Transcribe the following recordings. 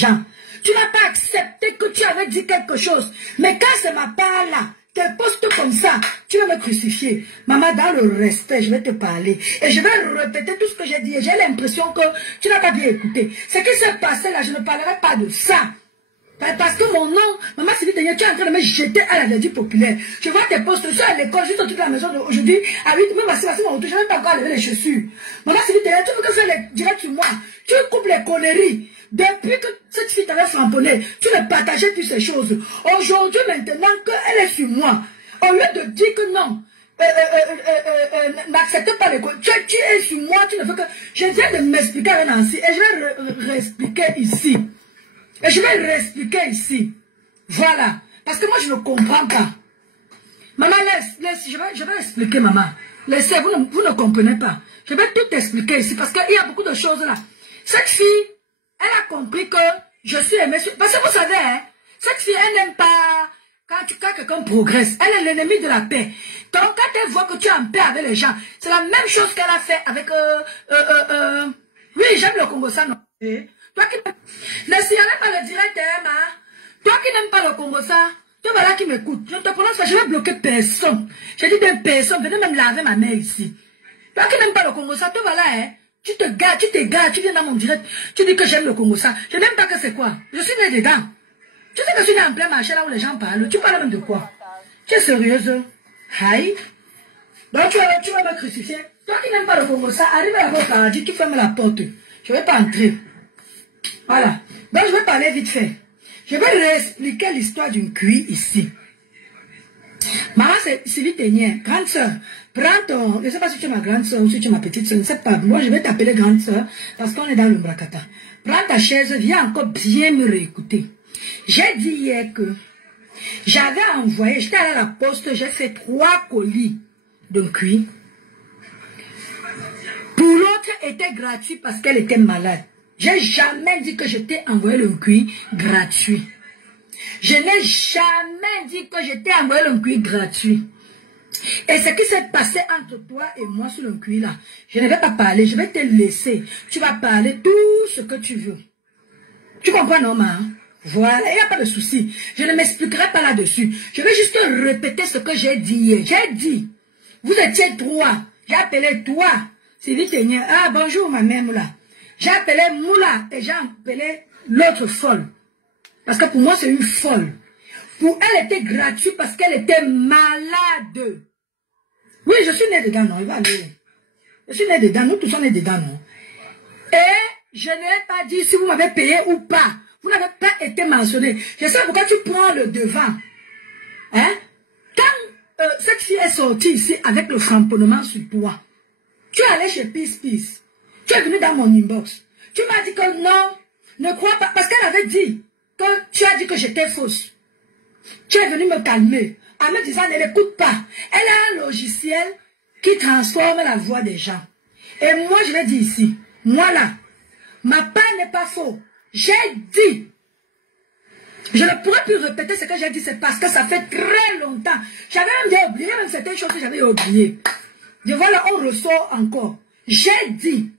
gens. Tu n'as pas accepté que tu avais dit quelque chose. Mais quand c'est ma part là, tes postes comme ça, tu vas me crucifier. Maman, dans le respect, je vais te parler. Et je vais répéter tout ce que j'ai dit. Et j'ai l'impression que tu n'as pas bien écouté. Ce qui s'est passé là, je ne parlerai pas de ça. Parce que mon nom, maman Sylvie Teigneur, tu es en train de me jeter à la verdure populaire. Je vois tes postes, je suis à l'école, je suis sortie de la maison aujourd'hui, à 8, même voici mon retour, je n'ai pas encore levé les chaussures. Maman Sylvie Teigneur, tu veux que ça direct sur moi. Tu coupes les conneries. Depuis que cette fille t'avait framponné, tu ne partageais plus ces choses. Aujourd'hui, maintenant qu'elle est sur moi, au lieu de dire que non, n'accepte pas les conneries, tu es sur moi, tu ne veux que... Je viens de m'expliquer à Nancy et je vais réexpliquer ici. Et je vais réexpliquer ici. Voilà. Parce que moi, je ne comprends pas. Maman, laisse, je vais expliquer, maman. Laissez, vous ne comprenez pas. Je vais tout expliquer ici parce qu'il y a beaucoup de choses là. Cette fille, elle a compris que je suis aimée. Parce que vous savez, hein, cette fille, elle n'aime pas quand quelqu'un progresse. Elle est l'ennemi de la paix. Donc, quand elle voit que tu es en paix avec les gens, c'est la même chose qu'elle a fait avec... oui, j'aime le Congo, ça, non? Toi qui ne signalez pas le direct, hein, toi qui n'aimes pas le Congo, ça, toi voilà qui m'écoute. Je ne te prononce pas, je vais bloquer personne. Je dis bien personne, venez même laver ma mère ici. Toi qui n'aimes pas le Congo, ça, toi voilà, hein, tu t'égares, tu viens dans mon direct, tu dis que j'aime le Congo, ça. Je n'aime pas que c'est quoi. Je suis né dedans. Tu sais que je suis né en plein marché là où les gens parlent. Tu parles même de quoi? Tu es sérieuse? Aïe. Donc tu vas me crucifier. Toi qui n'aimes pas le Congo, ça, arrive à la paradis, tu fermes la porte. Je ne vais pas entrer. Voilà. Donc, je vais parler vite fait. Je vais réexpliquer l'histoire d'une cuit ici. Maman, c'est Sylvie Teigneur, grande soeur. Prends ton... Je ne sais pas si tu es ma grande soeur ou si tu es ma petite soeur. Je ne sais pas. Moi, je vais t'appeler grande soeur parce qu'on est dans le Mbrakata. Prends ta chaise, viens encore bien me réécouter. J'ai dit hier que j'avais envoyé, j'étais allé à la poste, j'ai fait 3 colis d'un cuit. Pour l'autre, était gratuit parce qu'elle était malade. J'ai jamais dit que je t'ai envoyé le cuit gratuit. Je n'ai jamais dit que je t'ai envoyé le cuit gratuit. Et ce qui s'est passé entre toi et moi sur le cuit là, je ne vais pas parler, je vais te laisser. Tu vas parler tout ce que tu veux. Tu comprends, non, ma? Voilà, il n'y a pas de souci. Je ne m'expliquerai pas là-dessus. Je vais juste répéter ce que j'ai dit hier. J'ai dit, vous étiez 3. J'ai appelé toi. Sylvie Teigneur. Ah, bonjour, ma mère Moula. J'ai appelé Moula et j'ai appelé l'autre folle. Parce que pour moi, c'est une folle. Pour elle, était gratuite parce qu'elle était malade. Oui, je suis née dedans, non. Il va aller. Je suis née dedans. Nous tous, on est dedans, non. Et je n'ai pas dit si vous m'avez payé ou pas. Vous n'avez pas été mentionné. Je sais pourquoi tu prends le devant. Hein? Quand cette fille est sortie ici avec le framponnement sur toi, tu es allé chez Peace. Tu es venu dans mon inbox. Tu m'as dit que non, ne crois pas. Parce qu'elle avait dit que tu as dit que j'étais fausse. Tu es venu me calmer en me disant ne l'écoute pas. Elle a un logiciel qui transforme la voix des gens. Et moi, je l'ai dit ici. Moi là, ma part n'est pas faux. J'ai dit. Je ne pourrais plus répéter ce que j'ai dit. C'est parce que ça fait très longtemps. J'avais même oublié même certaines choses que j'avais oubliées. Et voilà, on ressort encore. J'ai dit.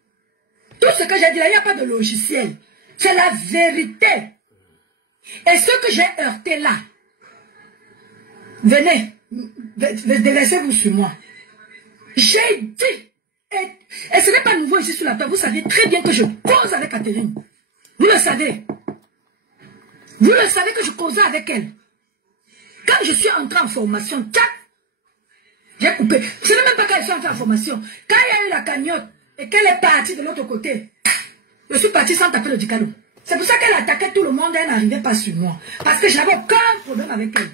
Tout ce que j'ai dit là, il n'y a pas de logiciel. C'est la vérité. Et ce que j'ai heurté là, venez, laissez-vous sur moi. J'ai dit, et ce n'est pas nouveau ici sur la table, vous savez très bien que je cause avec Catherine. Vous le savez. Vous le savez que je causais avec elle. Quand je suis entré en formation, tac, j'ai coupé. Ce n'est même pas quand je suis entré en formation. Quand il y a eu la cagnotte et qu'elle est partie de l'autre côté, je suis parti sans taper le dicalo. C'est pour ça qu'elle attaquait tout le monde et elle n'arrivait pas sur moi. Parce que je n'avais aucun problème avec elle.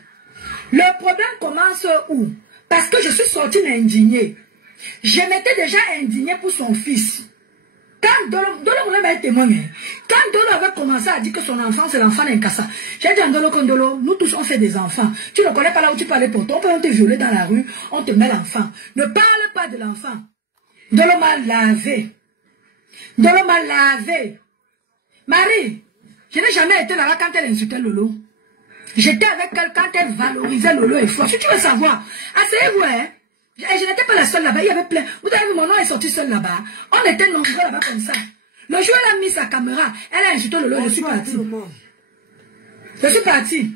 Le problème commence où? Parce que je suis sortie indignée. Je m'étais déjà indignée pour son fils. Quand Dolo m'a été témoin, quand Dolo avait commencé à dire que son enfant c'est l'enfant d'Inkassa, j'ai dit à Dolo que Dolo, nous tous on fait des enfants. Tu ne connais pas là où tu parlais pour toi, on peut te violer dans la rue, on te met l'enfant. Ne parle pas de l'enfant. Dolo m'a lavé. Dolo m'a lavé. Marie, je n'ai jamais été là-bas quand elle insultait Lolo. J'étais avec elle quand elle valorisait Lolo et Flo. Si tu veux savoir, asseyez-vous, hein. Je n'étais pas la seule là-bas, il y avait plein. Vous avez vu, mon nom est sorti seul là-bas. On était nombreux là-bas comme ça. Le jour où elle a mis sa caméra, elle a insulté Lolo, je suis parti. Je suis parti.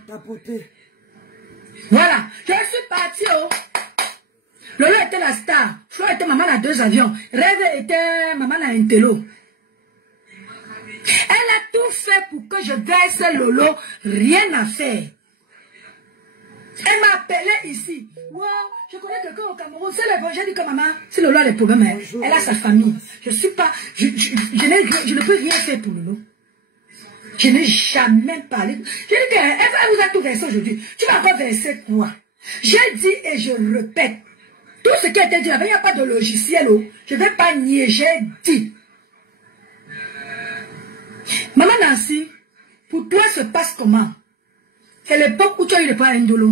Voilà, je suis parti. Oh. Lolo était la star. Flo était maman à 2 avions. Rêve était maman à un télo. Elle a tout fait pour que je verse Lolo. Rien à faire. Elle m'a appelé ici. Wow, je connais quelqu'un au Cameroun. C'est le bon. J'ai dit que maman, si Lolo a des problèmes, elle a sa famille. Je suis pas. Je ne peux rien faire pour Lolo. Je n'ai jamais parlé. J'ai dit qu'elle vous a tout versé aujourd'hui. Tu vas encore verser quoi? J'ai dit et je répète. Tout ce qui a été dit là-bas, il n'y a pas de logiciel. Oh. Je ne vais pas nier, j'ai dit. Maman Nancy, pour toi, se passe comment? C'est l'époque où tu as eu le poids à Ndolo.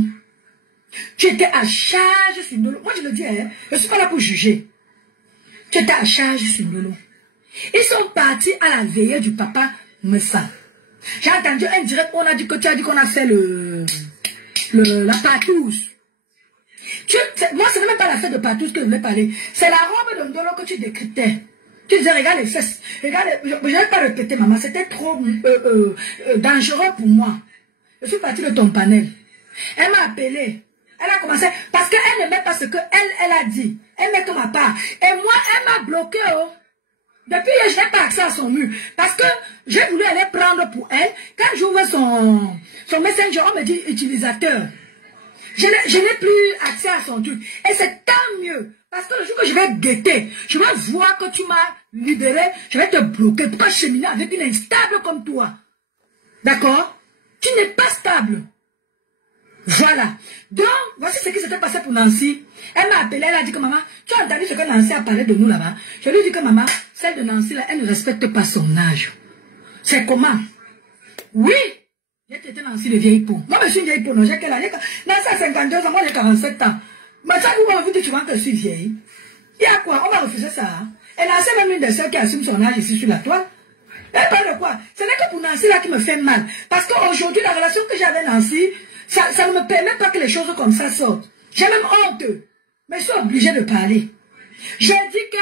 Tu étais à charge sur Ndolo. Moi, je le dis, hein, je ne suis pas là pour juger. Tu étais à charge sur Ndolo. Ils sont partis à la veillée du papa Messa. J'ai entendu un direct, on a dit que tu as dit qu'on a fait la partouze. Moi, ce n'est même pas la fête de partouze que je voulais parler. C'est la robe de Ndolo que tu décryptais. Tu disais, regarde les fesses. Regarde, je ne vais pas répéter, maman. C'était trop dangereux pour moi. Je suis partie de ton panel. Elle m'a appelé. Elle a commencé. Parce qu'elle n'aimait pas ce qu'elle a dit. Elle met comme ma part. Et moi, elle m'a bloqué. Oh. Depuis hier, je n'ai pas accès à son mur. Parce que j'ai voulu aller prendre pour elle. Quand j'ouvre son messenger, on me dit utilisateur. Je n'ai plus accès à son truc. Et c'est tant mieux. Parce que le jour que je vais guetter, je vais voir que tu m'as libéré, je vais te bloquer pour pas cheminer avec une instable comme toi. D'accord? Tu n'es pas stable. Voilà. Donc, voici ce qui s'était passé pour Nancy. Elle m'a appelé, elle a dit que maman, tu as entendu ce que Nancy a parlé de nous là-bas. Je lui ai dit que maman, celle de Nancy là, elle ne respecte pas son âge. C'est comment? Oui. J'ai été Nancy de vieille peau. Moi, je suis une vieille peau, non, j'ai quelle année? Nancy a 52 ans, moi j'ai 47 ans. Mais ça, vous m'avez dit, tu vois que je suis vieille. Il y a quoi? On m'a refusé ça. Hein? Et Nancy est même une des sœurs qui assume son âge ici sur la toile. Elle parle de quoi? Ce n'est que pour Nancy là qui me fait mal. Parce qu'aujourd'hui, la relation que j'ai avec Nancy, ça ne me permet pas que les choses comme ça sortent. J'ai même honte. Mais je suis obligée de parler. J'ai dit que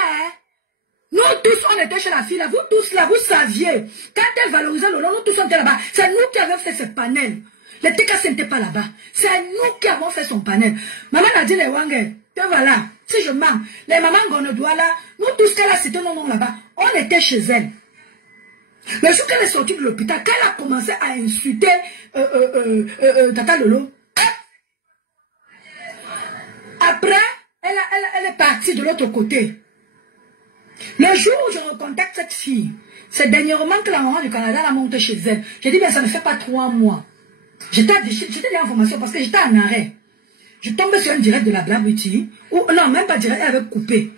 nous tous, on était chez la fille là. Vous tous là, vous saviez. Quand elle valorisait Lolo, nous tous on était là-bas. C'est nous qui avons fait ce panel. Les TKC n'étaient pas là-bas. C'est nous qui avons fait son panel. Maman a dit les Wangé, te voilà. Si je mens, les mamans Gonodoua là, nous tous qu'elle a cité nos noms là-bas, on était chez elle. Le jour qu'elle est sortie de l'hôpital, quand elle a commencé à insulter Tata Lolo, après, elle est partie de l'autre côté. Le jour où je recontacte cette fille, c'est dernièrement que la maman du Canada l'a montée chez elle. J'ai dit, bien, ça ne fait pas 3 mois. J'étais l'information parce que j'étais en arrêt. Je tombais sur un direct de la Blabuti, ou non, même pas direct, elle avait coupé.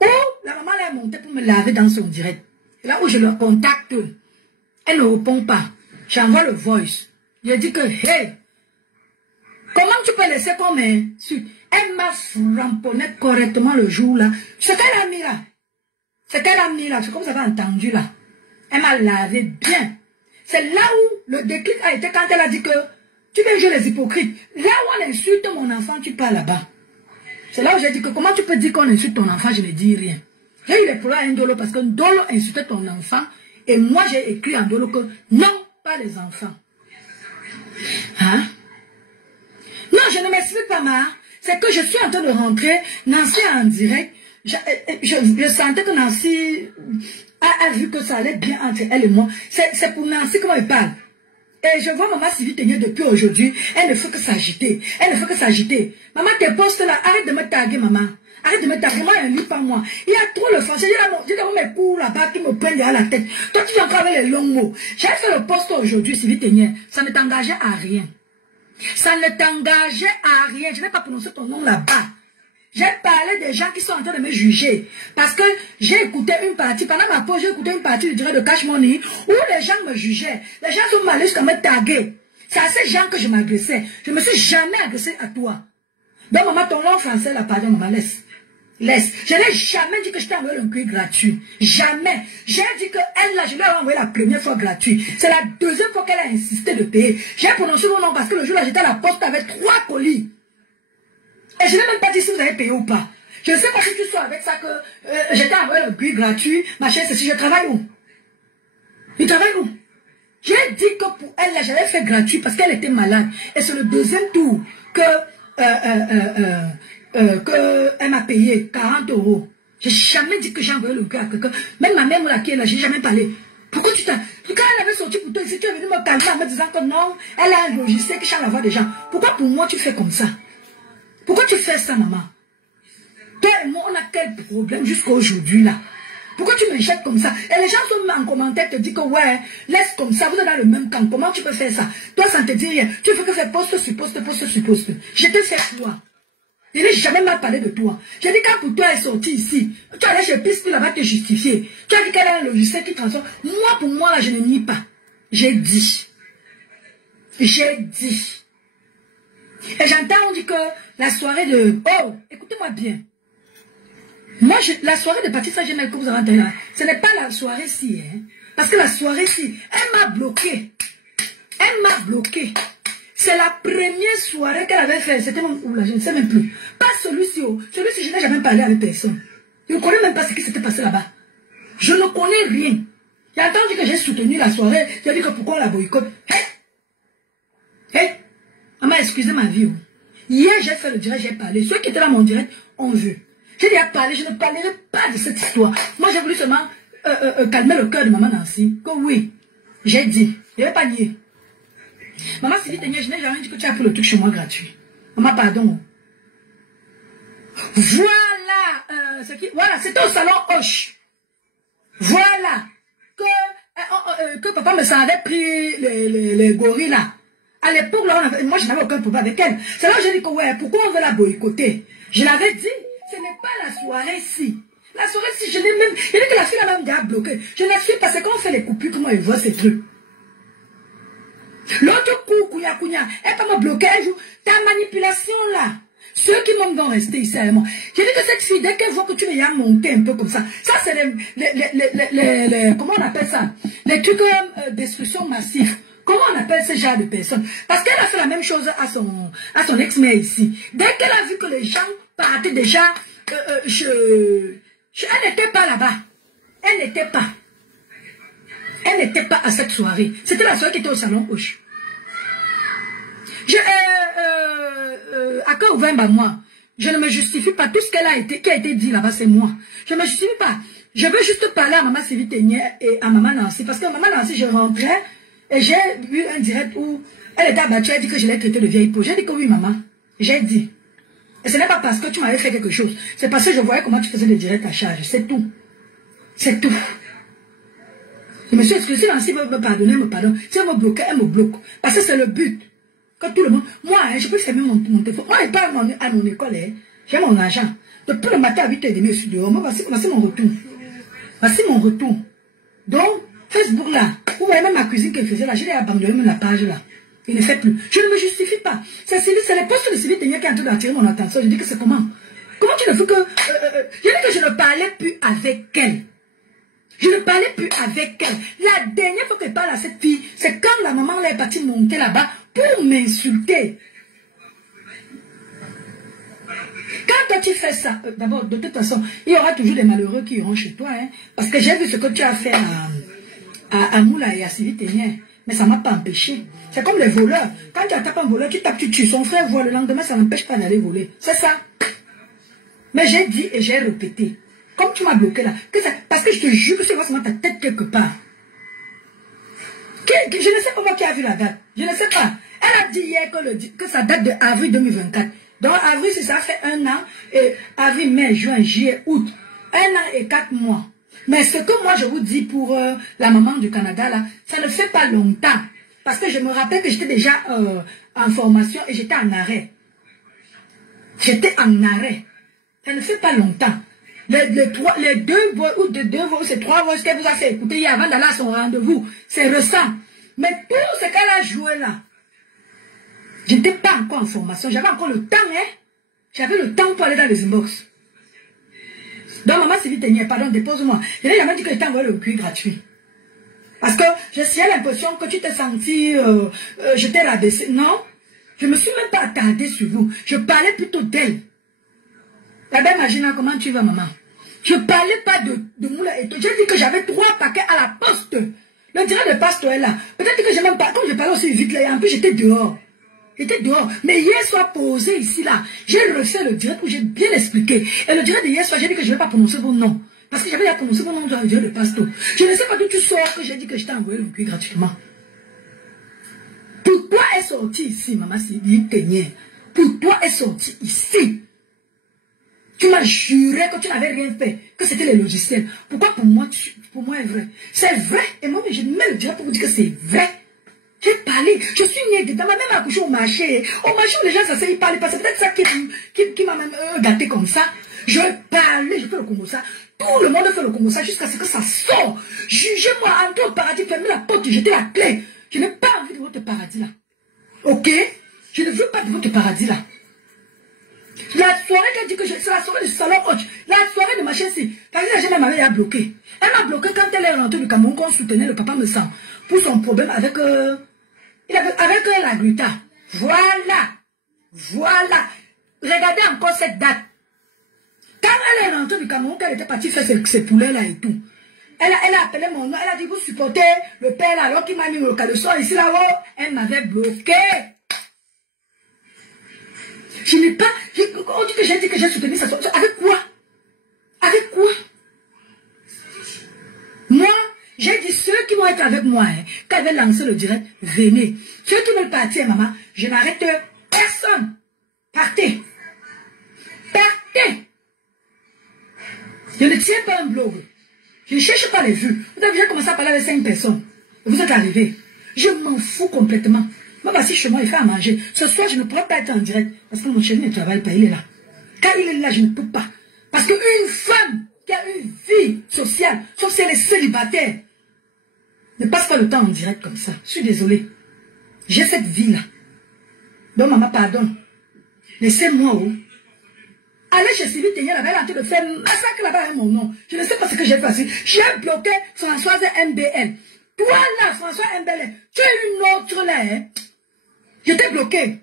Ou la maman l'a montée pour me laver dans son direct. Là où je le contacte, elle ne répond pas. J'envoie le voice. Je dis que, hey, comment tu peux laisser comme insulte? Elle m'a framponné correctement le jour là. Ce qu'elle a mis là. Ce qu'elle a mis là, c'est comme ça va entendu là. Elle m'a lavé bien. C'est là où le déclic a été quand elle a dit que tu viens jouer les hypocrites. Là où on insulte mon enfant, tu pars là-bas. C'est là où j'ai dit que comment tu peux dire qu'on insulte ton enfant, je ne dis rien. J'ai eu les problèmes à Ndolo parce que Ndolo insultait ton enfant et moi j'ai écrit à Ndolo que non, pas les enfants. Hein? Non, je ne m'explique pas, ma. C'est que je suis en train de rentrer, Nancy en direct. Je sentais que Nancy a vu que ça allait bien entre elle et moi. C'est pour Nancy comment elle parle. Et je vois maman Sylvie Tenir depuis aujourd'hui. Elle ne fait que s'agiter. Elle ne fait que s'agiter. Maman, tes postes là, arrête de me taguer, maman. Arrête de me taguer. Moi, elle ne lit pas moi. Il y a trop le français. J'ai dans mes cours là-bas qui me prennent derrière la tête. Toi, tu viens encore avec les longs mots. J'ai fait le poste aujourd'hui, Sylvie Tenir. Ça ne t'engageait à rien. Ça ne t'engageait à rien. Je n'ai pas prononcé ton nom là-bas. J'ai parlé des gens qui sont en train de me juger. Parce que j'ai écouté une partie, pendant ma pause, j'ai écouté une partie du direct de Cash Money où les gens me jugeaient. Les gens sont malins jusqu'à me taguer. C'est à ces gens que je m'agressais. Je ne me suis jamais agressé à toi. Donc, maman, ton nom français, là, pardon, maman, laisse. Laisse. Je n'ai jamais dit que je t'ai envoyé un cuir gratuit. Jamais. J'ai dit qu'elle, là, je lui ai envoyé la première fois gratuit. C'est la deuxième fois qu'elle a insisté de payer. J'ai prononcé mon nom parce que le jour là, j'étais à la poste avec 3 colis. Et je n'ai même pas dit si vous avez payé ou pas. Je ne sais pas si tu sois avec ça que j'étais envoyé le cuir gratuit, machin, c'est si je travaille où. Il travaille où? J'ai dit que pour elle, là, j'avais fait gratuit parce qu'elle était malade. Et c'est le deuxième tour que elle m'a payé 40 €. J'ai jamais dit que j'ai envoyé le gars à quelqu'un. Même ma mère, là, qui est là, j'ai jamais parlé. Pourquoi tu t'as... Quand elle avait sorti pour toi ici, tu es venu me calmer en me disant que non, elle a un logiciel qui change la voix des gens. Pourquoi pour moi tu fais comme ça? Pourquoi tu fais ça, maman? Toi et moi, on a quel problème jusqu'à aujourd'hui, là? Pourquoi tu me jettes comme ça? Et les gens sont en commentaire te disent que ouais, laisse comme ça, vous êtes dans le même camp. Comment tu peux faire ça? Toi, ça ne te dit rien. Tu fais que faire poste sur poste, poste sur poste. Je te fais toi. Je n'ai jamais mal parlé de toi. J'ai dit quand pour toi est sorti ici, tu allais chez Piste là-bas te justifier. Tu as dit qu'elle a un logiciel qui transforme. Moi, pour moi, là, je ne nie pas. J'ai dit. J'ai dit. Et j'entends, on dit que la soirée de... Oh, écoutez-moi bien. Moi, la soirée de Patricia Genel que vous avez entendue là, ce n'est pas la soirée-ci. Hein, parce que la soirée-ci, elle m'a bloqué. Elle m'a bloqué. C'est la première soirée qu'elle avait fait. C'était où là, je ne sais même plus. Pas celui-ci. Celui-ci, je n'ai jamais parlé avec personne. Je ne connais même pas ce qui s'était passé là-bas. Je ne connais rien. J'ai entendu que j'ai soutenu la soirée. J'ai dit que pourquoi on la boycotte. Hé, maman, excusez ma vie. Hier, j'ai fait le direct, j'ai parlé. Ceux qui étaient dans mon direct ont vu. J'ai dit à parler, je ne parlerai pas de cette histoire. Moi, j'ai voulu seulement calmer le cœur de maman Nancy. Que oui, j'ai dit. Je n'ai pas nié. Maman Sylvie Tenier, je n'ai jamais dit que tu as pris le truc chez moi gratuit. Maman, pardon. Voilà, voilà, c'était au salon Hoche. Voilà, que papa me savait pris les gorilles là. À l'époque, là, moi, je n'avais aucun problème avec elle. C'est là que j'ai dit que, ouais, pourquoi on veut la boycotter? Je l'avais dit, ce n'est pas la soirée-ci. La soirée-ci, je n'ai même... Je dis que la fille a même déjà bloqué. Je la suis parce que quand on fait les coupures, comment elle voit ces trucs? L'autre coup, Kouya, elle peut me bloquer un jour. Ta manipulation, là. Ceux qui m'ont vont rester ici avec moi. J'ai dit que cette fille, dès qu'elle voit que tu les as monté un peu comme ça, ça c'est les comment on appelle ça? Les trucs destruction massive. Comment on appelle ce genre de personnes? Parce qu'elle a fait la même chose à son ex-mère ici. Dès qu'elle a vu que les gens partaient déjà, elle n'était pas là-bas. Elle n'était pas. Elle n'était pas à cette soirée. C'était la soirée qui était au salon Hoche. À cœur ouvert, moi, je ne me justifie pas. Tout ce qu'elle a été, qui a été dit là-bas, c'est moi. Je ne me justifie pas. Je veux juste parler à maman Sylvie Tenier et à maman Nancy. Parce que maman Nancy, je rentrais et j'ai vu un direct où elle était abattue. Elle a dit que je l'ai traité de vieille peau. J'ai dit que oui, maman. J'ai dit. Et ce n'est pas parce que tu m'avais fait quelque chose. C'est parce que je voyais comment tu faisais des directs à charge. C'est tout. C'est tout. Je me suis excusée. Si Nancy veut me pardonner, elle me pardonne. Si elle me bloque, elle me bloque. Parce que c'est le but. Que tout le monde... Moi, hein, je peux fermer mon téléphone. Moi, je ne pas à mon école. Hein. J'ai mon argent. Depuis le matin à 8h30, je suis dehors. Moi, voici mon retour. Voici mon retour. Donc, Facebook là, vous voyez même ma cuisine qu'elle faisait là, je l'ai abandonné même la page là. Il ne fait plus. Je ne me justifie pas. C'est les postes de Sylvie Tenier qui est en train d'attirer mon attention. Je dis que c'est comment? Comment tu ne fais que... je dis que je ne parlais plus avec elle. Je ne parlais plus avec elle. La dernière fois qu'elle parle à cette fille, c'est quand la maman là est partie monter là-bas pour m'insulter. Quand toi tu fais ça, d'abord, de toute façon, il y aura toujours des malheureux qui iront chez toi. Hein, parce que j'ai vu ce que tu as fait à Moula et à Sylvie Tenier. Mais ça ne m'a pas empêché. C'est comme les voleurs. Quand tu attaques un voleur, tu tapes, tu tues. Son frère voit le lendemain, ça n'empêche pas d'aller voler. C'est ça. Mais j'ai dit et j'ai répété. Comme tu m'as bloqué là. Parce que je te jure que c'est vraiment ta tête quelque part. Je ne sais pas qui a vu la date. Je ne sais pas. Elle a dit hier que ça date de avril 2024. Donc avril, ça fait 1 an. Et avril, mai, juin, juillet, août. 1 an et 4 mois. Mais ce que moi je vous dis pour la maman du Canada là, ça ne fait pas longtemps. Parce que je me rappelle que j'étais déjà en formation et j'étais en arrêt. J'étais en arrêt. Ça ne fait pas longtemps. Les 2 voix ou c'est 3 voix qu'elle vous a fait écouter hier avant d'aller à son rendez-vous. C'est récent. Mais tout ce qu'elle a joué là, je n'étais pas encore en formation. J'avais encore le temps, hein. J'avais le temps pour aller dans les inbox. Donc maman Sylvie Tenier, pardon, dépose-moi. Je n'ai jamais dit que je t'ai envoyé le cuir gratuit. Parce que j'ai l'impression que tu t'es senti, je t'ai rabaissé. Non, je ne me suis même pas attardée sur vous. Je parlais plutôt d'elle. La belle imagine comment tu vas, maman. Je ne parlais pas de Moula et tout. J'ai dit que j'avais 3 paquets à la poste. Le direct de pasteur est là. Peut-être que j'ai même pas, comme je parlais aussi vite là, en plus j'étais dehors. J'étais dehors. Mais hier soir posé ici là, j'ai refait le direct où j'ai bien expliqué. Et le direct de hier soir, j'ai dit que je ne vais pas prononcer vos noms. Parce que j'avais déjà prononcé vos noms dans le direct de pasteur. Je ne sais pas d'où tu sors que j'ai dit que je t'ai envoyé le cuir gratuitement. Pourquoi est sorti ici, maman Sylvie Peignet? Pourquoi est sorti ici? Tu m'as juré que tu n'avais rien fait, que c'était les logiciels. Pourquoi pour moi est vrai? C'est vrai. Et moi, je mets le direct pour vous dire que c'est vrai. J'ai parlé. Je suis née dedans. Ma mère m'a accouché au marché. Au marché où les gens s'asseyent, ils parlent. Parce que c'est peut-être ça qui m'a même gâté comme ça. Je parlais, je fais le Congo ça. Tout le monde fait le Congo ça jusqu'à ce que ça sort. Jugez-moi, entrez au paradis, fermez la porte, jetez la clé. Je n'ai pas envie de votre paradis là. Ok? Je ne veux pas de votre paradis là. La soirée qu'elle dit que c'est la soirée du salon coach. La soirée de machin ci. Parce que la ma mère a bloqué. Elle m'a bloqué quand elle est rentrée du Cameroun qu'on soutenait le papa me sent. Pour son problème avec la Grita. Voilà. Voilà. Regardez encore cette date. Quand elle est rentrée du Cameroun, qu'elle était partie faire ses poulets là et tout. Elle a appelé mon nom. Elle a dit vous supportez le père là. Alors qu'il m'a mis au caleçon ici là-haut. Elle m'avait bloqué. Je n'ai pas... On dit que j'ai dit que j'ai soutenu ça. Avec quoi? Avec quoi? Moi, j'ai dit ceux qui vont être avec moi, hein, quand elle va lancer le direct, venez. Ceux qui veulent partir, maman, je n'arrête personne. Partez. Partez. Je ne tiens pas un blog. Je ne cherche pas les vues. Vous avez déjà commencé à parler avec 5 personnes. Vous êtes arrivés. Je m'en fous complètement. Moi, voici chez moi, il fait à manger. Ce soir, je ne pourrais pas être en direct. Parce que mon chéri ne travaille pas, il est là. Quand il est là, je ne peux pas. Parce qu'une femme qui a une vie sociale, sauf si elle est célibataire, ne passe pas le temps en direct comme ça. Je suis désolée. J'ai cette vie-là. Donc, maman, pardon. Laissez-moi où. Allez chez Sylvie Teignet, là-bas, elle est en train de faire massacre là-bas avec mon nom. Je ne sais pas ce que j'ai fait. J'ai bloqué Françoise MBL. Toi là, François MBL, tu es une autre là, hein. Je t'ai bloqué.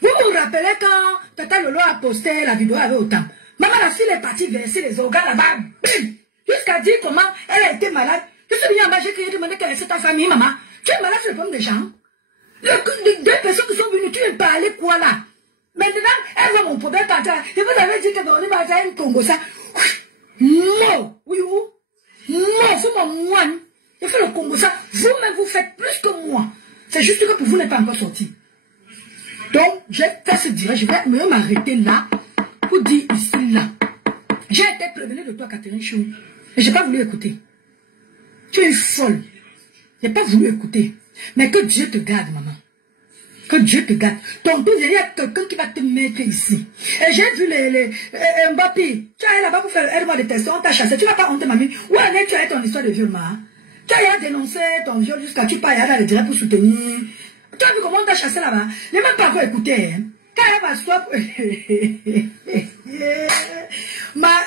Vous vous rappelez quand Tata Lolo a posté la vidéo avec autant. Maman, la fille est partie verser les organes là-bas. Jusqu'à dire comment elle a été malade. Je suis venue en bas, j'ai crié, demandé qu'elle est ta famille, maman. Tu es malade sur le problème des gens. Deux personnes qui sont venues, tu veux parler quoi là? Maintenant, elle voit mon problème par terre. Et vous avez dit que on est dans un Congo ça. Non, oui, non, vous m'en moine. Je fais le Congo ça. Vous-même, vous faites plus que moi. C'est juste que pour vous n'êtes pas encore sorti. Donc, j'ai fait ce direct. Je vais me m'arrêter là pour dire ici, là. J'ai été prévenue de toi, Catherine Chou. Et je n'ai pas voulu écouter. Tu es folle. Je n'ai pas voulu écouter. Mais que Dieu te garde, maman. Que Dieu te garde. Tantôt, il y a quelqu'un qui va te mettre ici. Et j'ai vu les Mbappé. Tu es là-bas pour faire aide-moi des tests. On t'a chassé. Tu ne vas pas honter, mamie. Où est-ce que tu as ton histoire de viol, maman? Tu as dénoncé ton viol jusqu'à tu payes dans le direct pour soutenir. Tu as vu comment on t'a chassé là-bas? Je n'ai même pas encore écouté. Hein. Quand elle va soit...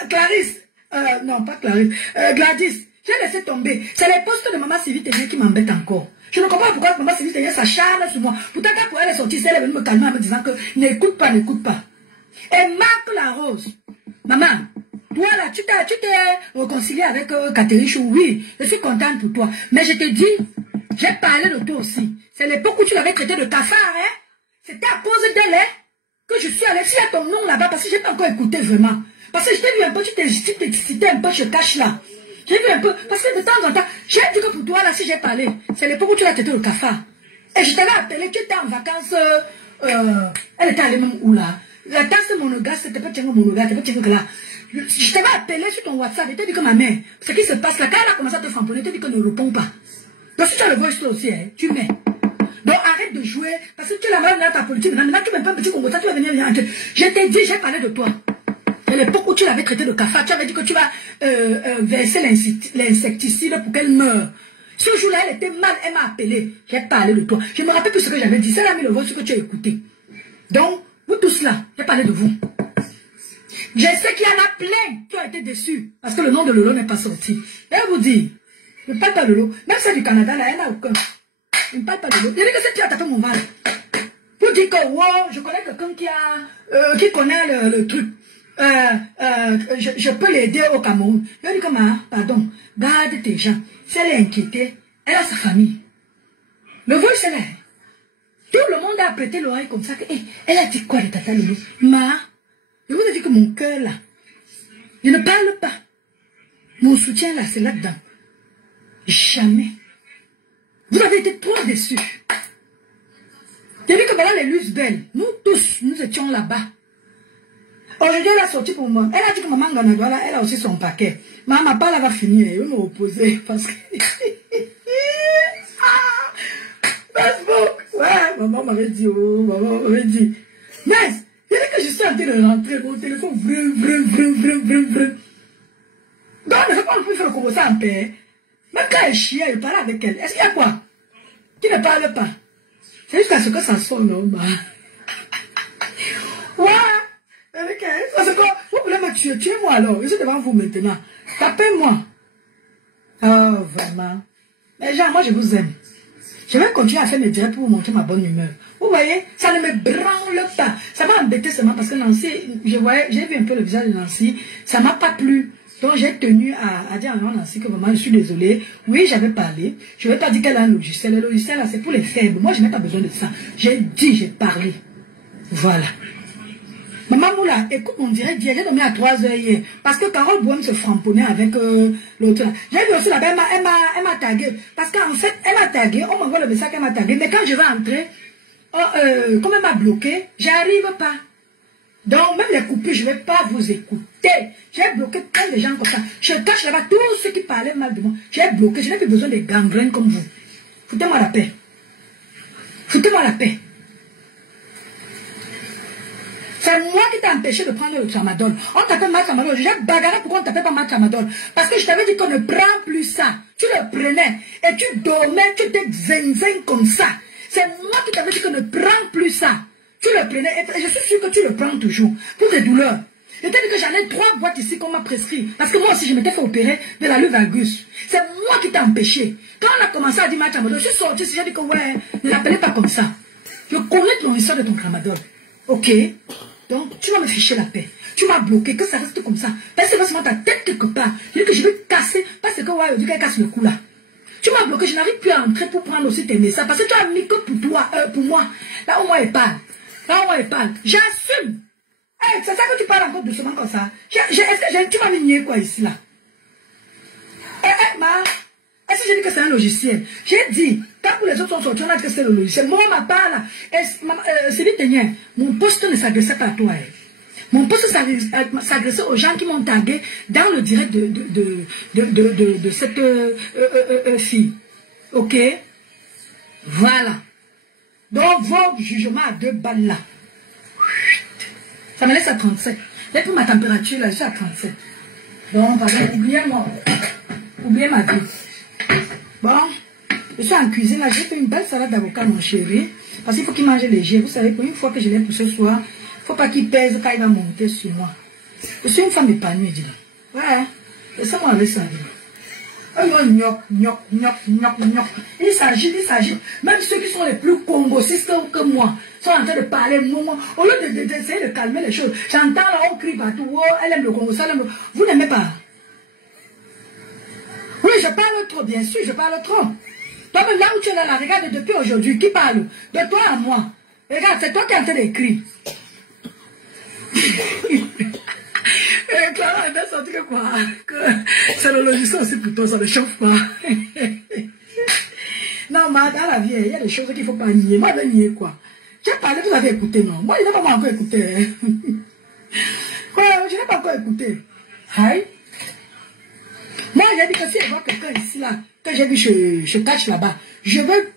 Clarisse, non pas Clarisse, Gladys, j'ai laissé tomber. C'est les postes de maman Sylvie Teignet qui m'embêtent encore. Je ne comprends pas pourquoi maman Sylvie Teignet s'acharne sur moi. Pourtant quand elle est sortie, elle est venue me calmer en me disant que n'écoute pas, n'écoute pas. Et Marc Larose, maman, toi là, tu t'es réconcilié avec Catherine Chou, oui, je suis contente pour toi. Mais je te dis, j'ai parlé de toi aussi. C'est l'époque où tu l'avais traité de cafard, hein. C'était à cause d'elle, hein, que je suis allée filer ton nom là-bas parce que je n'ai pas encore écouté vraiment. Parce que je t'ai vu un peu, tu t'excitais un peu, je cache là. J'ai vu un peu, parce que de temps en temps, j'ai dit que pour toi là, si j'ai parlé, c'est l'époque où tu l'as traité de cafard. Et je t'avais appelé, tu étais en vacances, elle était allée même où là. La tasse monogasque, c'était pas Tchengo monogasque, c'était pas Tchengo là. Je t'avais appelé sur ton WhatsApp, et t'as dit que ma mère, ce qui se passe là, quand elle a commencé à te framponner, t'as dit qu'elle ne répond pas. Donc si tu as le voice aussi, hein, tu mets. Donc arrête de jouer, parce que tu es la malade dans ta politique, maintenant tu ne mets pas un petit Congo, ça tu vas venir entrer. Je t'ai dit, j'ai parlé de toi. À l'époque où tu l'avais traité de cafard, tu avais dit que tu vas verser l'insecticide pour qu'elle meure. Ce jour-là, elle était mal, elle m'a appelé. J'ai parlé de toi. Je ne me rappelle plus ce que j'avais dit. C'est là mis le voice que tu as écouté. Donc, vous tous là, j'ai parlé de vous. Je sais qu'il y en a plein qui ont été déçus parce que le nom de Lolo n'est pas sorti. Et elle vous dit, ne parle pas de Lolo. Même celle du Canada, là, elle n'a aucun. Ne parle pas de Lolo. Il dit que c'est qui a tapé mon mal. Pour dire que, wow, je connais quelqu'un qui connaît le truc. Je peux l'aider au Cameroun. Je dis comme, pardon, garde tes gens. Si elle est inquiétée, Elle a sa famille. Le voice est là. Tout le monde a prêté l'oreille comme ça. Elle a dit quoi de Tata Lolo? Ma, je vous ai dit que mon cœur là, je ne parle pas. Mon soutien là, c'est là-dedans. Jamais. Vous avez été trop déçus. J'ai dit que voilà les luces belles. Nous tous, nous étions là-bas. Aujourd'hui, elle a sorti pour moi. Elle a dit que maman Ganagwala, elle a aussi son paquet. Maman, pas là va finir. Elle va me reposer parce que... Facebook. Ouais, maman m'avait dit, oh, maman m'avait dit. Mais, il y a que je suis en train de rentrer, mon téléphone, brum, brum, brum, brum, brum, brum. Donc, ne sais pas, on peut faire comme ça en paix. Même quand elle chie, elle parle avec elle. Est-ce qu'il y a quoi? Qui ne parle pas? C'est jusqu'à ce que ça sonne, non? Ouais. Parce que vous voulez me tuer, tuez-moi alors. Je suis devant vous maintenant. Tapez-moi. Oh, vraiment. Mais genre, moi, je vous aime. Je vais continuer à faire mes directs pour vous montrer ma bonne humeur. Vous voyez, ça ne me branle pas. Ça m'a embêté seulement parce que Nancy, j'ai vu un peu le visage de Nancy. Ça m'a pas plu. Donc, j'ai tenu à dire à Nancy que vraiment, je suis désolée. Oui, j'avais parlé. Je ne vais pas dire qu'elle a un logiciel. Le logiciel, là, c'est pour les faibles. Moi, je n'ai pas besoin de ça. J'ai dit, j'ai parlé. Voilà. Maman Moula, écoute mon direct d'hier, j'ai dormi à 3 h hier. Parce que Carole Boum se framponnait avec l'autre là. J'ai vu aussi là-bas, elle m'a tagué. Parce qu'en fait, elle m'a tagué, on m'envoie le message qu'elle m'a tagué. Mais quand je vais entrer, comme elle m'a bloqué, j'arrive pas. Donc, même les coupures, je ne vais pas vous écouter. J'ai bloqué plein de gens comme ça. Je cache là-bas tous ceux qui parlaient mal de moi. J'ai bloqué, je n'ai plus besoin de gangrènes comme vous. Foutez-moi la paix. Foutez-moi la paix. C'est moi qui t'ai empêché de prendre le tramadol. On t'appelle ma tramadol. J'ai bagarré pourquoi on t'appelle pas ma tramadol. Parce que je t'avais dit qu'on ne prend plus ça. Tu le prenais et tu dormais, tu t'es zen comme ça. C'est moi qui t'avais dit qu'on ne prend plus ça. Tu le prenais et je suis sûr que tu le prends toujours. Pour tes douleurs. Je t'ai dit que j'en ai 3 boîtes ici qu'on m'a prescrit. Parce que moi aussi je m'étais fait opérer de la lue valgus. C'est moi qui t'ai empêché. Quand on a commencé à dire ma tramadol, je suis sorti, j'ai dit que ouais, ne l'appelez pas comme ça. Je connais ton histoire de ton tramadol. Ok? Donc, tu vas me ficher la paix. Tu m'as bloqué, que ça reste comme ça. Parce que c'est ta tête quelque part. Je dis que je vais casser. Parce que, ouais, je dis qu'elle casse le cou là. Tu m'as bloqué, je n'arrive plus à entrer pour prendre aussi tes messages. Parce que tu as mis que pour toi, pour moi. Là où moi, elle parle. Là où moi, elle parle. J'assume. Hey, c'est ça que tu parles encore doucement comme ça. Est-ce que tu m'as mis quoi ici là? Est-ce que j'ai dit que c'est un logiciel? J'ai dit, quand pour les autres sont sortis, on a dit que c'est le logiciel. Moi, ma part là, c'est dit, mon poste ne s'adressait pas à toi. Mon poste s'adressait aux gens qui m'ont tagué dans le direct de cette fille. Ok? Voilà. Donc, votre jugement à 2 balles là. Ça me laisse à 37. Et pour ma température là, je suis à 37. Donc, oubliez-moi. Oubliez ma vie. Bon, je suis en cuisine là, j'ai fait une belle salade d'avocat, mon chéri. Parce qu'il faut qu'il mange léger. Vous savez, pour une fois que je l'ai poussé ce soir, il ne faut pas qu'il pèse quand il va monter sur moi. Je suis une femme épanouie, dis donc. Ouais, et ça m'a laissé ça. Il s'agit. Même ceux qui sont les plus congosistes que moi sont en train de parler. Au lieu d'essayer de calmer les choses, j'entends là, on crie partout. Oh, elle aime le Congo, ça, vous n'aimez pas. Oui, je parle trop, bien sûr, je parle trop. Toi, là où tu es là, regarde depuis aujourd'hui, qui parle? De toi à moi. Regarde, c'est toi qui es en train d'écrire. Clara, elle m'a senti que quoi? Que c'est le logiciel aussi pour toi, ça ne chauffe pas. Non, mais dans la vie, il y a des choses qu'il ne faut pas nier. Moi, je vais nier quoi? J'ai parlé, vous avez écouté, non? Moi, je n'ai pas encore écouté. Quoi? Je n'ai pas encore écouté. Aïe. Moi, j'ai dit que si je vois quelqu'un ici, là, que j'ai vu, je cache là-bas, je veux...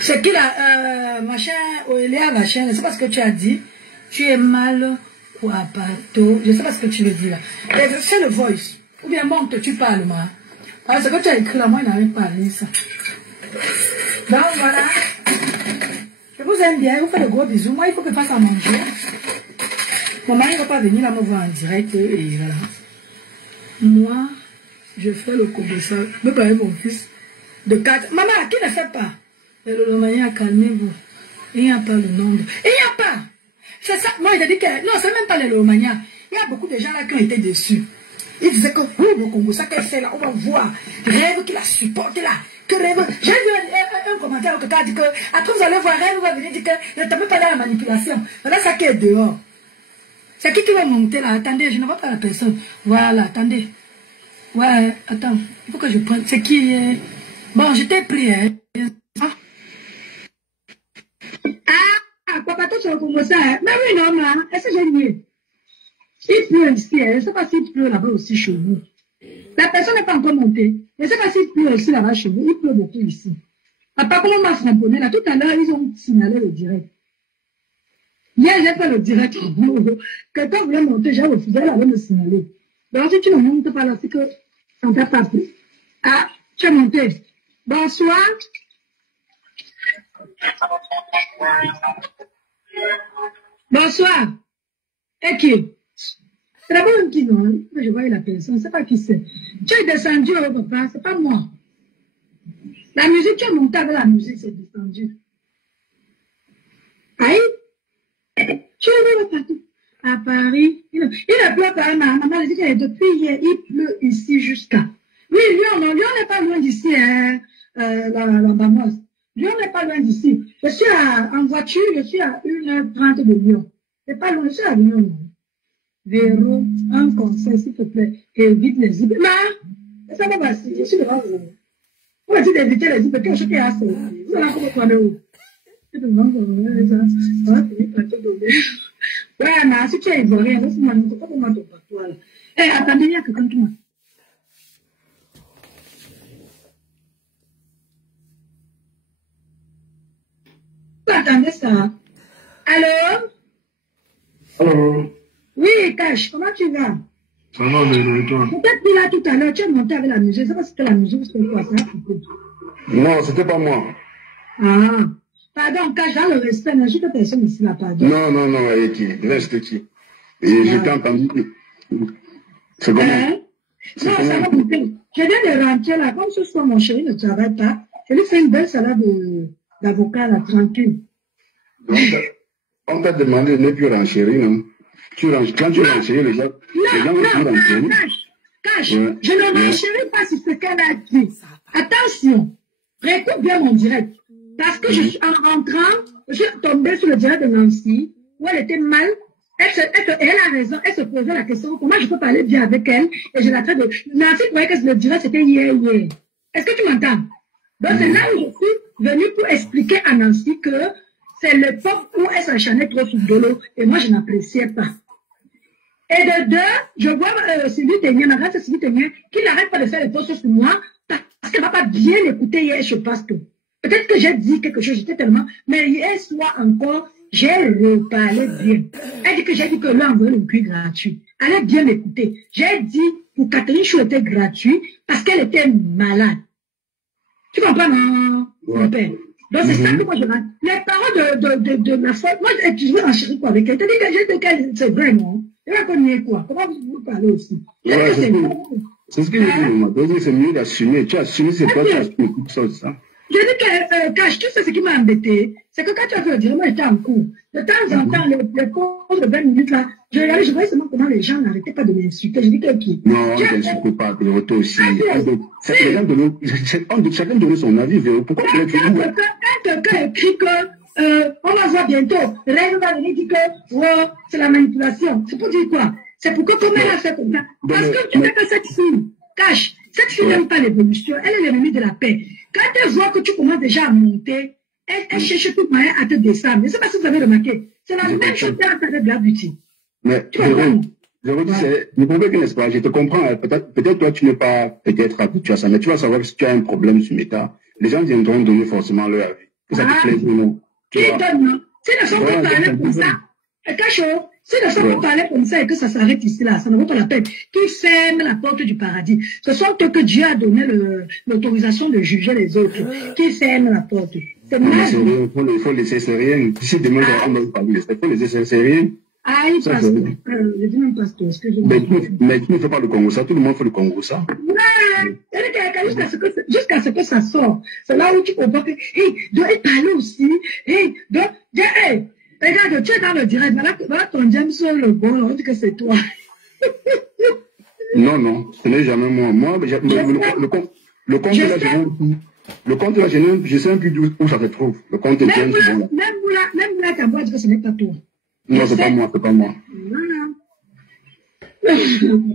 C'est qui là, machin, Oelia, machin, je sais pas ce que tu as dit. Tu es mal, quoi, bateau. Je sais pas ce que tu veux dire là. C'est le voice. Ou bien monte, tu parles, moi. Alors, ce que tu as écrit là, moi, il n'arrive pas à lire ça. Donc, voilà. Je vous aime bien, je vous fais de gros bisous. Moi, il faut que je fasse à manger. Mon mari ne va pas venir là me voir en direct et voilà. Moi, je fais le ça. Me parler mon fils de 4. Maman, qui ne fait pas? Le Lolomania, calmez-vous. Il n'y a pas le nombre. Il n'y a pas. C'est ça. Moi, il a dit que... Non, c'est même pas le Lolomania. Il y a beaucoup de gens là qui ont été déçus. Il disait que le Congo, ça qu'elle fait là, on va voir. Rêve qui la supporte là. Que rêve. J'ai vu un commentaire où quelqu'un a dit que après vous allez voir, rêve va venir dire que ne tapez pas dans la manipulation. Voilà ça qui est dehors. C'est qui va monter là? Attendez, je ne vois pas la personne. Voilà, attendez. Ouais, attends. Il faut que je prenne. C'est qui? Bon, je t'ai pris. Hein. Ah, papa, toi tu vas commencer. Mais oui, non, là. Est-ce que j'ai nié? Il pleut ici. Je ne sais pas s'il pleut là-bas aussi chez vous. La personne n'est pas encore montée. Je ne sais pas s'il pleut aussi là-bas chez vous. Il pleut beaucoup ici. Papa, comment on m'a framponné là? Tout à l'heure, ils ont signalé le direct. Hier, j'ai fait le direct. Quelqu'un voulait monter, j'ai refusé, elle allait me signaler. Donc, si tu ne montes pas là, c'est que ça ne t'a pas plu. Ah, tu es monté. Bonsoir. Bonsoir. Et qui? C'est d'abord un qui, non? Je voyais la personne, je ne sais pas qui c'est. Tu es descendu, papa, c'est pas moi. La musique, tu es monté avec la musique, c'est descendu. Aïe. Tu es là partout. À Paris. Il ne pleut pas, maman a dit que depuis hier, il pleut ici jusqu'à. Oui, Lyon n'est pas loin d'ici, hein, la Bamoise. Lyon n'est pas loin d'ici. Je suis en voiture, je suis à 1h30 de Lyon. C'est pas loin, je suis à Lyon. Véro, un conseil, s'il te plaît, évite les zippes. Mais, ça va passer, je suis devant vous. On va dire d'éviter les zippes, que je suis à ce. Vous allez encore prendre où? Je te demande, ça va finir par te donner. Ouais, mais si tu es ivoirien, laisse-moi, ne peux pas comment ton patois là. Eh, attendez, il y a quelqu'un qui m'a. Vous attendez ça? Allô? Allô? Oui, Cash, comment tu vas? Ça va, mais toi? Peut-être que là, tout à l'heure, tu es monté avec la musique. Je ne sais pas si c'était la musique ou c'était quoi, ça. Non, c'était pas moi. Ah. Pardon, Cash, dans le respect, je suis personne ici là, pardon. Non, et qui? Reste qui? Et je t'ai entendu. C'est comment? Non, ça va goûter. Je viens de rentrer là, comme ce soir, mon chéri ne travaille pas. Je lui fais une belle salade d'avocat là, tranquille. Donc, on t'a demandé de ne plus renchérir, non? Quand tu renchéris, les gens vont plus renchérir. Cash, je ne renchéris pas sur ce qu'elle a dit. Attention, réécoute bien mon direct. Parce que je suis en rentrant, je suis tombée sur le direct de Nancy, où elle était mal. Elle a raison, elle se posait la question, comment je peux parler bien avec elle, et je la traite de... Nancy croyait que le direct c'était hier. Est-ce que tu m'entends? Donc c'est là où je suis venue pour expliquer à Nancy que c'est l'époque où elle s'acharnait trop sur de l'eau, et moi je n'appréciais pas. Et de deux, je vois Sylvie Ténier, ma grande Sylvie Ténier, qui n'arrête pas de faire des posts sur moi, parce qu'elle ne va pas bien écouter hier, je pense que. Peut-être que j'ai dit quelque chose, j'étais tellement... Mais hier soir encore, j'ai reparlé bien. Elle dit que j'ai dit que lui envoyé le cuit gratuit. Allez bien m'écouter. J'ai dit pour Catherine Chou était gratuit parce qu'elle était malade. Tu comprends, non, mon père? Donc c'est ça que moi je m'en... Les paroles de ma faute, moi je veux en chérir quoi avec elle. T'as dit que j'ai dit qu'elle, c'est vrai, non? Elle va connaître quoi? Comment vous parlez aussi? Ouais, c'est ce que je dis, c'est mieux d'assumer. Tu assumes, c'est toi qui assumes tout ça. Je dis que, Cash, tu sais ce qui m'a embêté, c'est que quand tu as fait le direct, moi j'étais en cours. De temps en temps, les pauses de 20 minutes là, je regardais, je voyais seulement comment les gens n'arrêtaient pas de m'insulter. Je dis que qui? Non, on ne t'insulte pas, de retour aussi. Chacun donne son avis, pourquoi tu l'as Quand quelqu'un écrit que, on va voir bientôt, Rêve va venir dire que, wow, c'est la manipulation. C'est pour dire quoi? C'est pour que comment elle a fait comme ça? Parce que tu sais que cette fille, Cash, cette fille n'aime pas l'évolution, elle est l'ennemi de la paix. Quand elle voit que tu commences déjà à monter, elle cherche tout moyen à te descendre. Je ne sais pas si vous avez remarqué. C'est la même chose avec Black Beauty. Mais, je redis, c'est le problème, n'est-ce pas? Je te comprends. Peut-être toi, tu n'es pas peut-être habitué à ça, mais tu vas savoir que si tu as un problème sur Meta, les gens viendront donner forcément leur avis. Que ça te plaise ou non. Qui donne, non? Si ne sont pas parler comme ça, Cacho, si ne sont pas parler comme ça et que ça s'arrête ici, là, ça ne vaut pas la peine. Qui ferme la porte du paradis? Ce sont eux que Dieu a donné l'autorisation de juger les autres. Qui ferme la porte? C'est mal. Il faut laisser, c'est rien. Si demain, on va parler, il faut laisser, c'est rien. Ah, il passe. Je dis même pas ce que je mais tu ne fais pas le Congo, ça. Tout le monde fait le Congo, ça. Ouais. Jusqu'à ce que ça sort. C'est là où tu comprends que, hey, doit être parlé aussi. Hey, hey, regarde, tu es dans le direct. Voilà ton James sur le bon, on dit que c'est toi. Non, non, ce n'est jamais moi. Moi, le compte là, le compte là, je sais même plus où ça se trouve. Le compte est bien bon. Même là, ta voix dit que ce n'est pas toi. Non, c'est pas moi, c'est pas moi.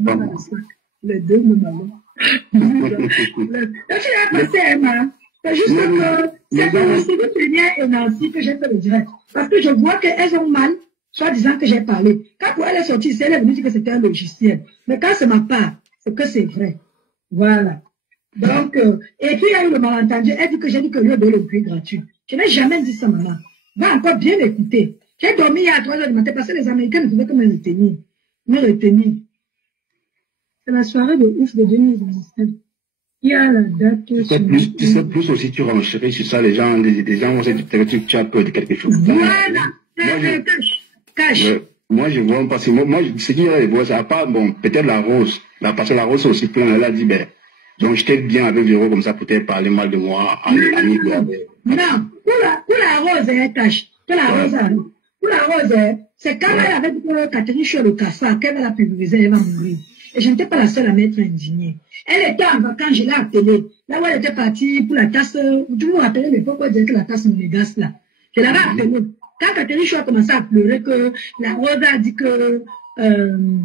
Voilà. Les deux moments. Tu l'as passé, Emma. C'est juste que c'est pour le suivi Plénière et Nancy que j'ai fait le direct. Parce que je vois qu'elles ont mal, soit disant que j'ai parlé. Quand pour elle est sortie, elle est venue dire que c'était un logiciel. Mais quand c'est ma part, c'est que c'est vrai. Voilà. Donc, et puis il y a eu le malentendu. Elle dit que j'ai dit que le le prix gratuit. Je n'ai jamais dit ça, maman. Va encore bien écouter. J'ai dormi hier à 3 heures du matin parce que les Américains ne pouvaient que me retenir. C'est la soirée de ouf de 2017. Il y a la date. Tu sais, plus aussi tu renchéris sur ça, les gens vont se dire que tu as peur de quelque chose. Voilà. Cache. Moi, je vois, parce que moi, ce qu'il y a, c'est à part, bon, peut-être la Rose. Parce que la Rose, c'est aussi plein, elle a dit, ben, donc j'étais bien avec Véro, comme ça, peut-être parler mal de moi, Non, pour la Rose, cache. Pour la Rose, c'est quand elle avait dit que Catherine Chou le cassa, qu'elle va la pulvériser, elle va mourir. Et je n'étais pas la seule à m'être indignée. Elle était en vacances, je l'ai appelée. Là où elle était partie pour la tasse, tout le monde appelait l'époque où elle disait que la tasse monégasque là. Je l'avais appelée. Quand Catherine Chou a commencé à pleurer que la Rose a dit que elle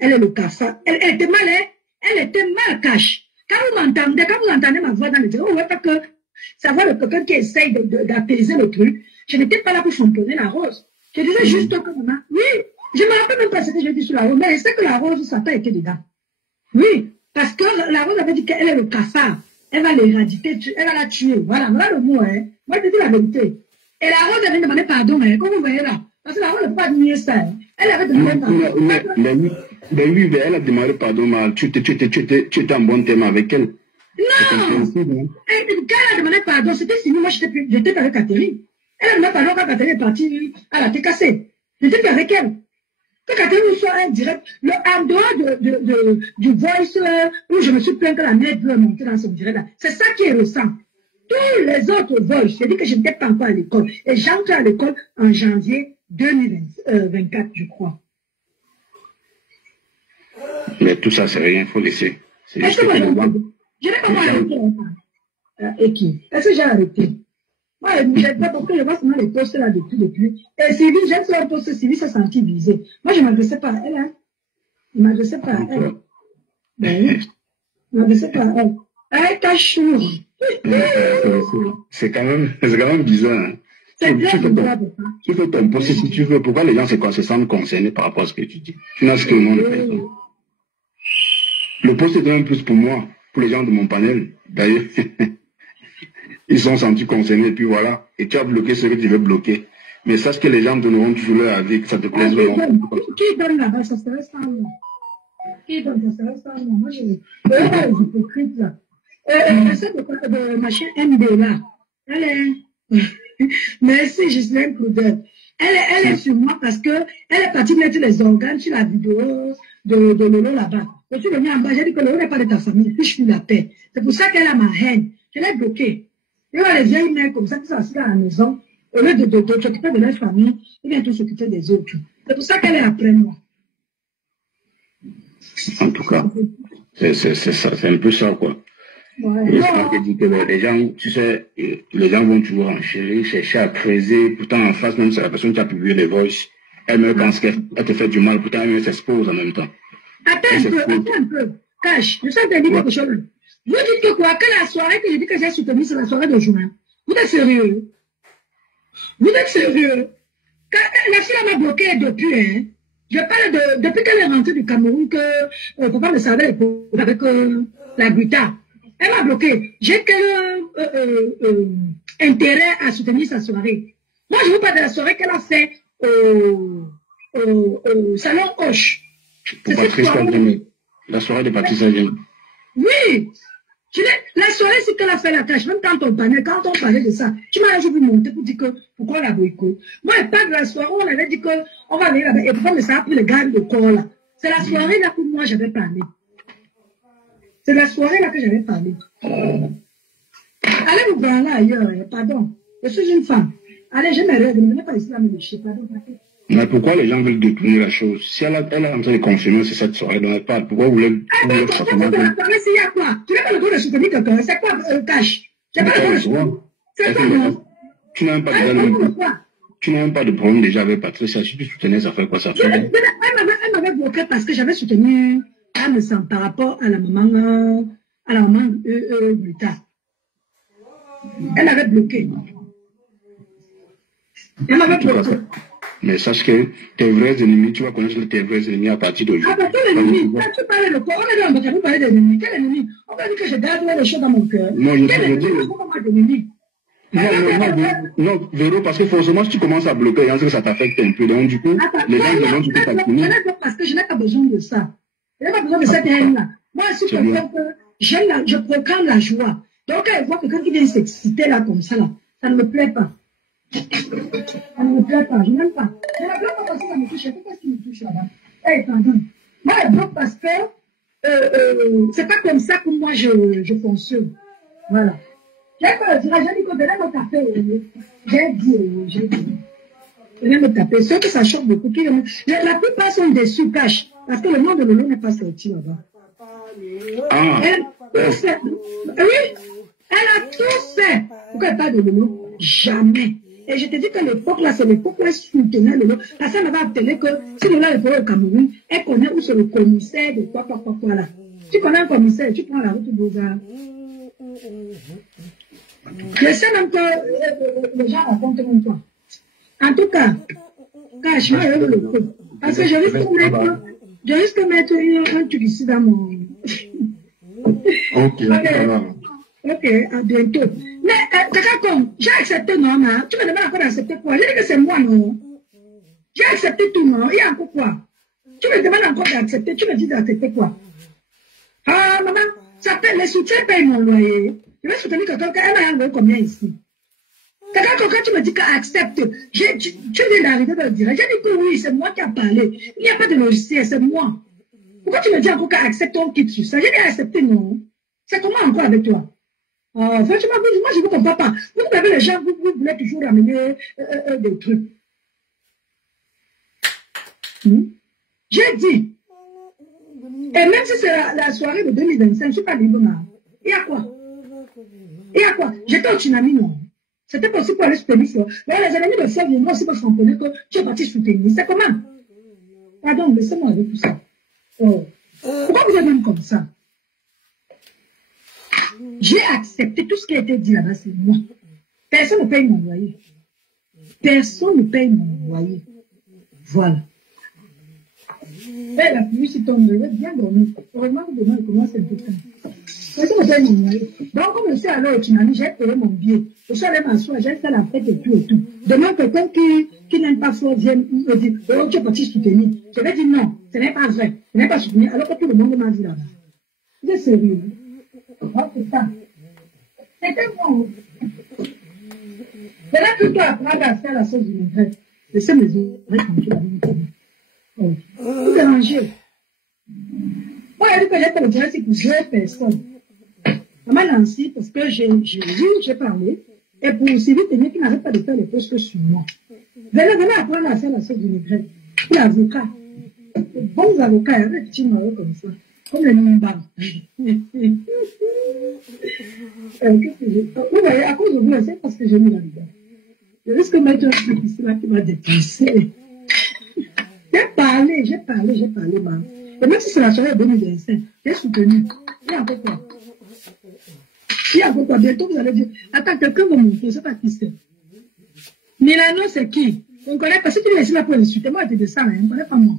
est le cassa. Elle était mal, hein? Elle était mal cache. Quand vous entendez ma voix dans le direct, vous voyez pas que ça voit le quelqu'un qui essaye d'apaiser le truc. Je n'étais pas là pour champonner la Rose. Je disais juste que maman, oui, je ne me rappelle même pas ce que j'ai dit sur la Rose, mais je sais que la Rose, ça n'a pas été dedans. Oui, parce que la Rose avait dit qu'elle est le cafard. Elle va l'éradiquer, elle va la tuer. Voilà le mot, hein. Moi, je te dis la vérité. Et la Rose avait demandé pardon, hein, comme vous voyez là. Parce que la Rose ne peut pas nier ça. Hein. Elle avait demandé pardon. Mais oui, elle a demandé pardon, mais tu étais en bon terme avec elle. Non! Quand elle a demandé pardon, c'était signé, moi j'étais avec Catherine. Elle a demandé pardon quand Catherine est partie à la TKC. J'étais avec elle. Que Catherine soit un direct, en dehors du voice où je me suis plaint que la mère veut monter dans son direct là. C'est ça qui est ressent. Tous les autres voice, j'ai dit que je n'étais pas encore à l'école. Et j'entre à l'école en janvier 2024, je crois. Mais tout ça, c'est rien, il faut laisser. C'est juste que je n'ai pas arrêté. Et qui? Est-ce que j'ai arrêté? Moi, je n'ai pas compris, je vois seulement les postes là depuis. Et Sylvie, j'aime sur un poste, Sylvie s'est sentie visée. Moi, je ne m'adressais pas à elle, hein. Je ne m'adressais pas à elle. Ben oui. Je ne m'adressais pas à elle. Elle cache. C'est quand même bizarre, hein. C'est bien bizarre. Tu fais ton poste si tu veux. Pourquoi les gens se sentent concernés par rapport à ce que tu dis? Tu n'as ce que le monde fait. Le poste est un plus pour moi, pour les gens de mon panel. D'ailleurs, ils sont sentis concernés, et puis voilà. Et tu as bloqué ce que tu veux bloquer. Mais sache que les gens donneront toujours leur avis, que ça te plaise ou non. Qui donne là-bas, ça serait ça, moi. Qui donne, ça serait ça, moi. Moi, les hypocrites, là. Celle de machin MD, là. Elle est... Merci, Gislaine Claudel. Elle est sur moi parce que elle est partie mettre les organes sur la vidéo de Lolo là-bas. Je suis venue en bas, j'ai dit que Lolo n'est pas de ta famille, puis je suis la paix. C'est pour ça qu'elle a ma haine. Je l'ai bloquée. Il y a les vieilles mères comme ça qui sont assises à la maison, au lieu de s'occuper de leur famille, ils viennent tous s'occuper des autres. C'est pour ça qu'elle est après moi. En tout cas, c'est ça, c'est un peu ça, quoi. Ouais. Et c'est ça que dit que les gens, tu sais, les gens vont toujours enchérir, chercher à creuser, pourtant en face, même si la personne qui a publié les voices, elle me pense qu'elle te fait du mal, pourtant elle s'expose en même temps. Attends un peu. Cache, je sais que tu as dit quelque chose. Vous dites que quoi? Que la soirée que j'ai dit que j'ai soutenue, c'est la soirée de juin. Vous êtes sérieux? Vous êtes sérieux? La fille m'a bloqué depuis, hein. Je parle depuis qu'elle est rentrée du Cameroun, que papa me savait avec la Guita. Elle m'a bloqué. J'ai quel intérêt à soutenir sa soirée? Moi, je veux pas de la soirée qu'elle a fait au salon Hoche. La soirée de Patrice Saint-Denis. Oui. La soirée, c'est qu'elle a fait la tâche. Même quand on parlait de ça, tu m'as toujours vu monter pour dire que pourquoi la boycott. Moi, elle parle de la soirée où on avait dit qu'on va venir là-bas. Et pourquoi me ça a pris le gars de corps là. C'est la soirée là que moi j'avais parlé. C'est la soirée là que j'avais parlé. Allez vous voir là ailleurs, pardon. Je suis une femme. Allez, je mes règles, ne venez pas ici là me lécher, pardon. Mais pourquoi les gens veulent détourner la chose? Si elle est en train de confirmer c'est cette soirée dont elle parle, pourquoi vous voulez... Ah, mais s'il y a quoi? Tu n'as pas le droit de soutenir quelqu'un. C'est quoi, cash? Tu n'as pas le droit de soutenir. C'est quoi, non? Tu n'as même pas de problème déjà avec Patricia. Si tu soutenais, ça fait quoi ça fait? Elle m'avait bloqué parce que j'avais soutenu Anne Sam par rapport à la maman Bruta. Elle m'avait bloqué. Elle m'avait bloqué. Mais sache que tes vrais ennemis, tu vas connaître tes vrais ennemis à partir d'aujourd'hui. À partir de l'ennemi, quand tu parlais de quoi? On a dit on parler d'ennemis. Quel ennemi? On va dire que je garde les choses dans mon cœur. Non, je dis. Non, Véro, parce que forcément, si tu commences à bloquer, que ça t'affecte un peu. Donc, du coup, les gens demandent du coup t'accueillir. Parce que je n'ai pas besoin de ça. Je n'ai pas besoin de cette haine-là. Moi, je suis quelqu'un que je proclame la joie. Donc, quand elle voit quelqu'un qui vient s'exciter là, comme ça, là, ça ne me plaît pas. Ça ne me plaît pas, je n'aime pas. Je ne bloque pas parce que ça me touche. Qu'est-ce qui me touche là-bas? Eh, pardon. Moi, je bloque parce que c'est pas comme ça que moi je fonctionne. Voilà. J'ai pas le j'ai dit que venez me taper. J'ai dit. Venez me taper. Ceux que ça choque beaucoup, la plupart sont déçus, cash. Parce que le nom de Lolo n'est pas sorti là-bas. Ah. Elle a tout fait. Pourquoi elle parle de Lolo? Jamais. Et je te dis que l'époque là, c'est l'époque où elle soutenait Lolo. Parce qu'elle m'avait appelé que si Lolo est au Cameroun, elle connaît où c'est le commissaire de quoi là. Tu connais un commissaire, tu prends la route Beaux-Arts. Je sais même que les gens racontent même toi. En tout cas, cache moi le coup. Parce que je risque de mettre un truc ici dans mon... Ok, à bientôt. Mais, comme j'ai accepté non, hein? Tu me demandes encore d'accepter quoi? J'ai dit que c'est moi, non? J'ai accepté tout, non? Il y a encore quoi? Tu me demandes encore d'accepter, tu me dis d'accepter quoi? Ah, maman, ça paye, les soutiens payent mon loyer. Je vais soutenir quelqu'un qui a un combien ici? Quelqu'un, quand tu me dis qu'accepte, tu viens d'arriver dans le direct. J'ai dit que oui, c'est moi qui a parlé. Il n'y a pas de logiciel, c'est moi. Pourquoi tu me dis encore qu'accepte, on quitte sur ça? J'ai dit accepter, non? C'est comment encore avec toi? Franchement, moi, je ne comprends pas. Vous avez les gens, vous voulez toujours ramener des trucs. J'ai dit. Et même si c'est la soirée de 2025, je ne suis pas libre, ma. Il y a quoi? Il y a quoi? J'étais au tsunami, non? C'était possible pour aller soutenir ça. Mais les ennemis de ça viendront aussi parce qu'on connaît que tu es parti soutenir. C'est comment? Pardon, laissez-moi avec tout ça. Pourquoi vous êtes même comme ça? J'ai accepté tout ce qui a été dit là-bas, c'est moi. Personne ne paye mon loyer. Personne ne paye mon loyer. Voilà. Mais la pluie, si tombe, je vais bien dormir. Heureusement que demain, elle commence un peu tard. Personne ne paye mon loyer. Donc, comme je suis allé au tsunami, j'ai payé mon billet. Je suis allé m'asseoir, j'ai fait la fête et tout et tout. Demain, quelqu'un qui n'aime pas ça vient me dire, oh, tu es parti soutenir. Je vais dire non, ce n'est pas vrai. Je n'ai pas soutenu, alors que tout le monde m'a dit là-bas. C'est sérieux. Oh, c'est ça. C'était bon. C'est là que tu dois apprendre à faire la chose du regret. Laissez mes oreilles tranquilles avec moi. Vous dérangez. Moi, il a dit que j'ai fait le direct, c'est pour gérer personne. Maman Nancy, parce que j'ai parlé, et pour Sylvie Ténier qui n'arrête pas de faire les postes sur moi. Venez apprendre à faire la chose du regret. Pour l'avocat. Les bons avocats, il y a des petits noirs comme ça. Comme les Nimbam. Vous voyez, à cause de vous, c'est parce que j'ai mis la vidéo. Je risque de mettre un truc ici là qui m'a dépassé. J'ai parlé, man. Et même si c'est la soirée de 2025, j'ai soutenu. Il y a encore quoi? Il y a encore quoi? Bientôt vous allez dire, attends, quelqu'un va monter, je ne sais pas qui c'est. Milano, c'est qui? On ne connaît pas. Si tu es ici là pour insulter, moi, je te dis ça, on ne connaît pas moi.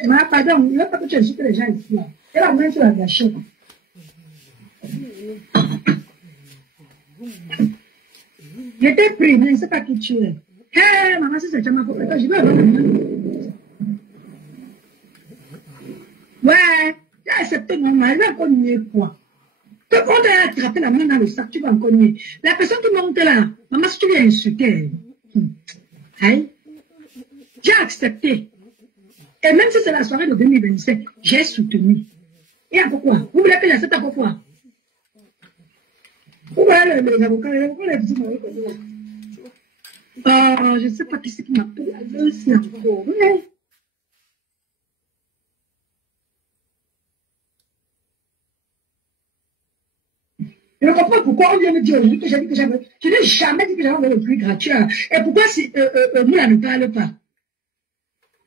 Mais pardon, il ne veut pas que tu insultes les gens ici là. Et là, même tu la gâchette. J'étais pris, mais je ne sais pas qui tu es. Hé, maman, si c'est Chama, je vais avoir une. Ouais, j'ai accepté mon mari, je vais encore nier quoi. Quand on t'a attrapé la main dans le sac, tu vas encore nier. La personne qui monte là, maman, si tu viens insulter, j'ai accepté. Et même si c'est la soirée de 2025, j'ai soutenu. Et à pourquoi? Vous voulez que j'accepte à pourquoi? Vous voyez les avocats, les petits maris comme ça. Je ne sais pas qui c'est qui m'appelle. C'est encore. Ouais. Je ne comprends pas pourquoi on vient me dire aujourd'hui que j'ai dit que j'avais. Je n'ai jamais dit que j'avais le prix gratuit. Et pourquoi si Moula ne parle pas?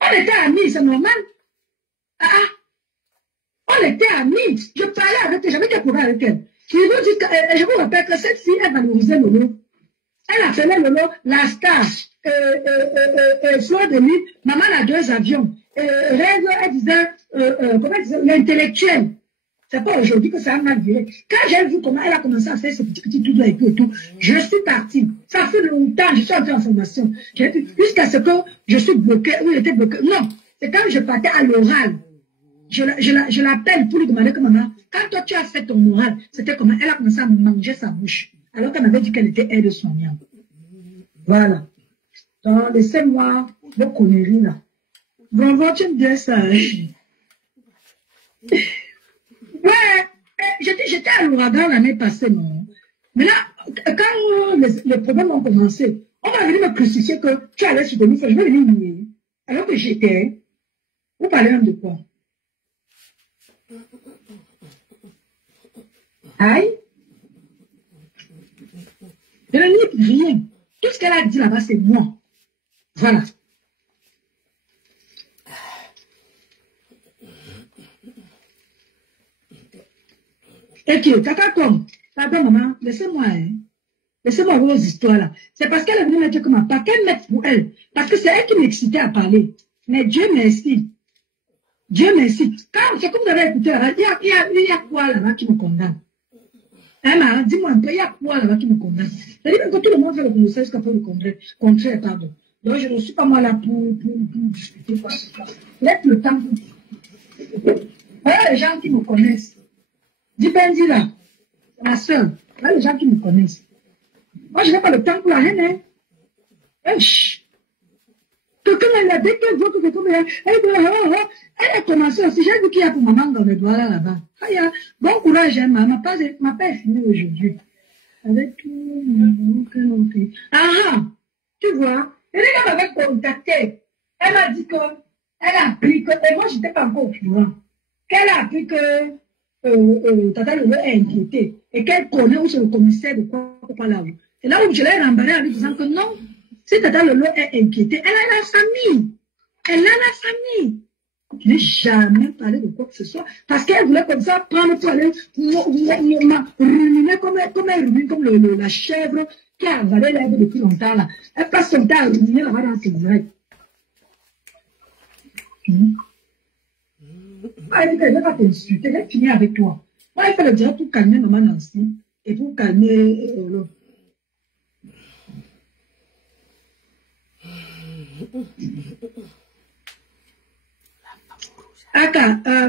On était amis, c'est normal. On était amis. Je parlais avec elle, j'avais des problèmes avec elle. Je vous rappelle que cette fille, elle valorisait Lolo. Elle appelait Lolo la star. Fleur de Lys, maman a 2 avions. Rêve, elle disait, comment elle disait, l'intellectuel. C'est pas aujourd'hui que ça a mal viré. Quand j'ai vu comment elle a commencé à faire ce petit tout et tout, je suis partie. Ça fait longtemps, je suis entrée en formation. Jusqu'à ce que je suis bloquée, ou j'étais bloquée. Non, c'est quand je partais à l'oral. Je l'appelle pour lui demander que maman, quand toi tu as fait ton oral, c'était comment elle a commencé à manger sa bouche. Alors qu'elle m'avait dit qu'elle était aide-soignante. Voilà. Donc, laissez-moi vos conneries là. Vraiment, tu me dis ça. Ouais, j'étais à l'ouragan l'année passée, non. Mais là, quand les problèmes ont commencé, on va venir me crucifier que tu allais soutenir ça. Je vais venir nier. Alors que j'étais, vous parlez même de quoi? Aïe. Je ne nie rien. Tout ce qu'elle a dit là-bas, c'est moi. Voilà. Et qui, caca comme, pardon maman, laissez-moi, hein. Laissez-moi vos histoires là. C'est parce qu'elle est venue me dire que ma part, qu'elle mette pour elle. Parce que c'est elle qui m'excitait à parler. Mais Dieu merci. Dieu merci. Quand, c'est comme vous avez écouté là, il y a quoi là-bas qui me condamne? Hein, dis-moi un peu, il y a quoi là-bas qui me condamne? C'est-à-dire que tout le monde fait le conseil jusqu'à faire le contraire, pardon. Donc je ne suis pas moi là pour discuter quoi. Laisse le temps pour... Voilà les gens qui me connaissent. Dis Benzi là, ma soeur. Voilà les gens qui me connaissent. Moi, je n'ai pas le temps pour la haine. Hein. Quelqu'un elle a dit qu'elle veut que quelqu'un elle a commencé aussi. J'ai vu qu'il y a pour maman dans le doigt là-bas. Bon courage, hein, ma père est finie aujourd'hui. Avec tout. Tu vois, elle m'avait contacté. Elle m'a dit que elle a appris que, et moi je n'étais pas encore au courant, qu'elle a appris que Tata Lolo est inquiété et qu'elle connaît où c'est le commissaire de quoi là. Et là où je l'ai remballé en lui disant que non, si Tata Lolo est inquiétée, elle a la famille. Elle a la famille. Je n'ai jamais parlé de quoi que ce soit. Parce qu'elle voulait comme ça prendre pour aller ruminer comme elle rumine, comme la chèvre qui a avalé l'herbe depuis longtemps là. Elle passe son temps à ruminer là-bas dans ses oreilles. Elle ne va pas t'insulter, elle va finir avec toi. Moi, elle fait le direct pour calmer maman Nancy et pour calmer l'autre.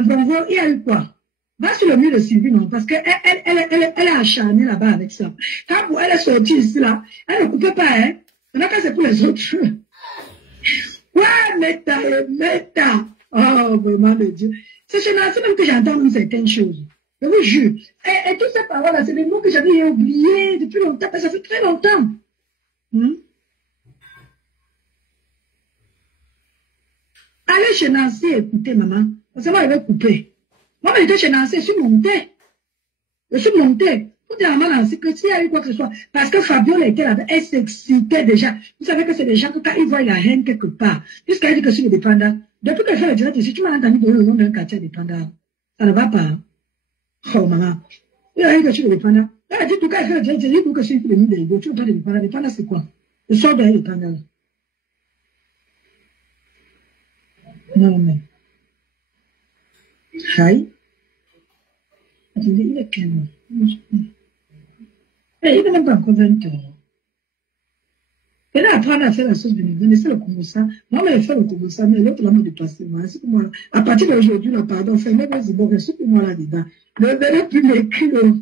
Bonjour, il y a eu quoi? Va sur le mur de Sylvie, non? Parce qu'elle est acharnée là-bas avec ça. Quand elle est sortie ici, là, elle ne coupait pas, hein? On a qu'à c'est pour les autres. Ouais, Meta. Oh, vraiment, le Dieu. C'est chez Nancy même que j'entends certaines choses. Je vous jure. Et toutes ces paroles-là, c'est des mots que j'avais oubliés depuis longtemps, parce que ça fait très longtemps. Allez chez Nancy, écoutez, maman. Parce que moi, je vais couper. Moi, j'étais chez Nancy, je suis montée. Pour dire à maman Nancy que s'il y a eu quoi que ce soit, parce que Fabiola était là-bas, elle s'excitait déjà. Vous savez que c'est des gens que quand ils voient la haine quelque part, puisqu'elle dit que je suis le dépendant, depuis qu'elle fait le direct, si tu m'as entendu donner le nom d'un quartier dépendant, ça ne va pas. Oh, maman. Il a dit que je suis le dépendant. Elle a dit tout cas, elle fait le direct, j'ai dit que je suis le milieu, tu veux pas de dépendant. Dépendant, c'est quoi? Le sort d'un dépendant. Non, mais. Aïe. Attendez, il est quelle heure? Il n'est même pas encore 20 heures. Elle a appris à faire la sauce bénévole, c'est le Congossa. Moi, elle fait le Congossa, mais l'autre, là, m'a dépassé. C'est pour moi. À partir d'aujourd'hui, là, pardon, fermez vos iboires, c'est pour moi là-dedans. Ne verrez plus m'écrire.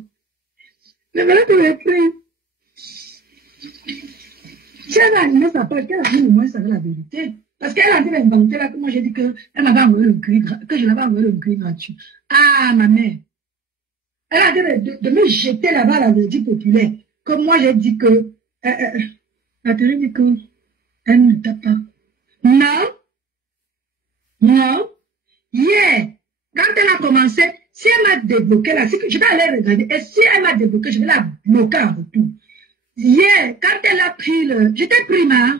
Ne verrez plus m'écrire. Si elle a animé sa page, qu'elle a dit, au moins, ça veut la vérité. Parce qu'elle a dit d'inventer là, que moi j'ai dit qu'elle m'avait envoyé le cuir, que je l'avais envoyé le cuir gratuit. Ah, ma mère. Elle a dit de me jeter là-bas la vérité populaire. Que moi j'ai dit que, la télé dit que, Elle ne t'a pas. Non. Non. Yeah. Quand elle a commencé, si elle m'a débloqué là, je vais aller regarder. Et si elle m'a débloqué, je vais la bloquer en retour. Yeah. Quand elle a pris le... Je t'ai pris, ma.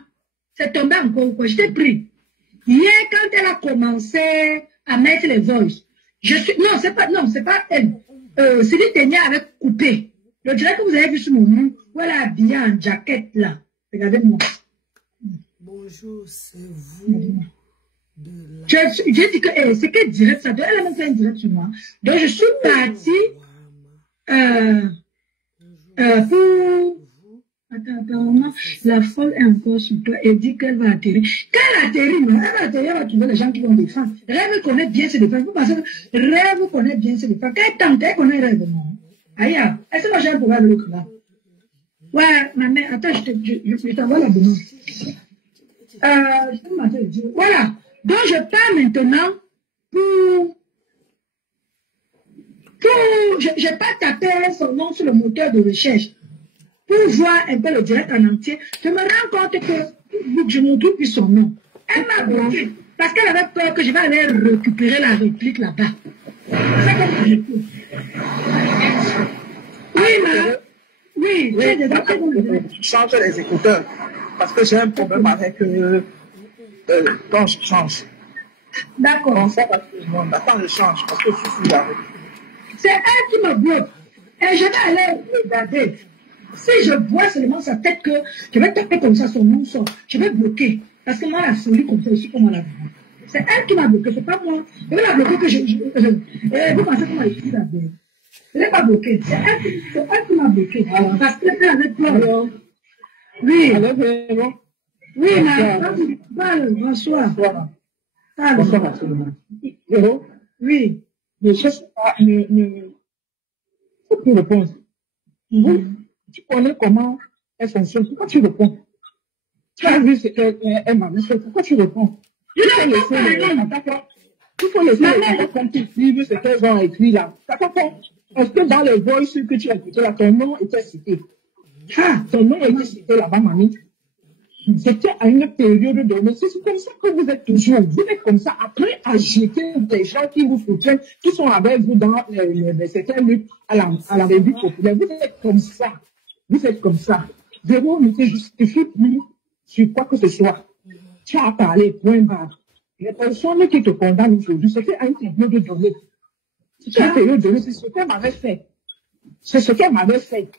C'est tombé encore quoi. Je t'ai pris. Yeah. Quand elle a commencé à mettre les voices. Non, c'est pas elle. Céline Ténia avait coupé. Je dirais que vous avez vu ce moment où elle a habillé en jaquette là. Regardez-moi. Bonjour, c'est vous. J'ai dit que c'est qu'elle direct ça. Donc, elle a même fait un direct sur moi. Donc je suis partie pour... Attends, la folle est encore sur toi et dit qu'elle va atterrir. Quand elle atterrit, elle va atterrir, elle va trouver les gens qui vont défendre. Rêve connaît bien ses défenses. Vous pensez que Rêve connaît bien ses défenses. Quand elle tente, elle connaît Rêve, non? Aïe, est-ce que moi j'ai un problème avec l'autre là? Ouais, ma mère, attends, je t'envoie la bonne. Voilà. Donc je pars maintenant je n'ai pas tapé son nom sur le moteur de recherche pour voir un peu le direct en entier. Je me rends compte que je ne trouve plus son nom. Elle m'a bloqué parce qu'elle avait peur que je vais aller récupérer la réplique là-bas. C'est comme je peux. Oui, j'ai des affaires. Je change les écouteurs parce que j'ai un problème avec quand je change. D'accord. Attends, je change parce que je suis avec. C'est elle qui me bloque. Et je vais aller regarder. Si je vois seulement sa tête que je vais taper comme ça son nom sort, je vais bloquer. Parce que moi, la folie comme ça, je suis comme la vie. C'est elle qui m'a bloqué, c'est pas moi. Je vais la bloquer que vous pensez comment je suis là-dedans. Je ne l'ai pas bloqué. C'est elle qui m'a bloqué. Parce qu'elle avait peur. Oui. Oui, mais bonsoir. Bonsoir à tout le monde. Héros? Oui. Mais je ne sais pas, faut que tu répondes. Tu connais comment elle fonctionne. Pourquoi tu réponds? Tu as vu ce qu'elle m'a fait. Pourquoi tu réponds? Il faut laisser les attaques comme tu suives ce qu'elles ont écrit là. Est-ce que dans les voices que tu as écouté là, ton nom était cité? Ton nom était cité là-bas, mamie. C'était à une période donnée. C'est comme ça que vous êtes toujours. Vous êtes comme ça. Après, à jeter des gens qui vous soutiennent, qui sont avec vous dans certaines luttes à la revue populaire. Vous êtes comme ça. Vous êtes comme ça. Véro ne te justifie plus sur quoi que ce soit. Tu as parlé, point barre. Les personnes qui te condamnent aujourd'hui, c'était à une période donnée. C'était à une période donnée. C'est ce qu'elle m'avait fait. C'est ce qu'elle m'avait fait.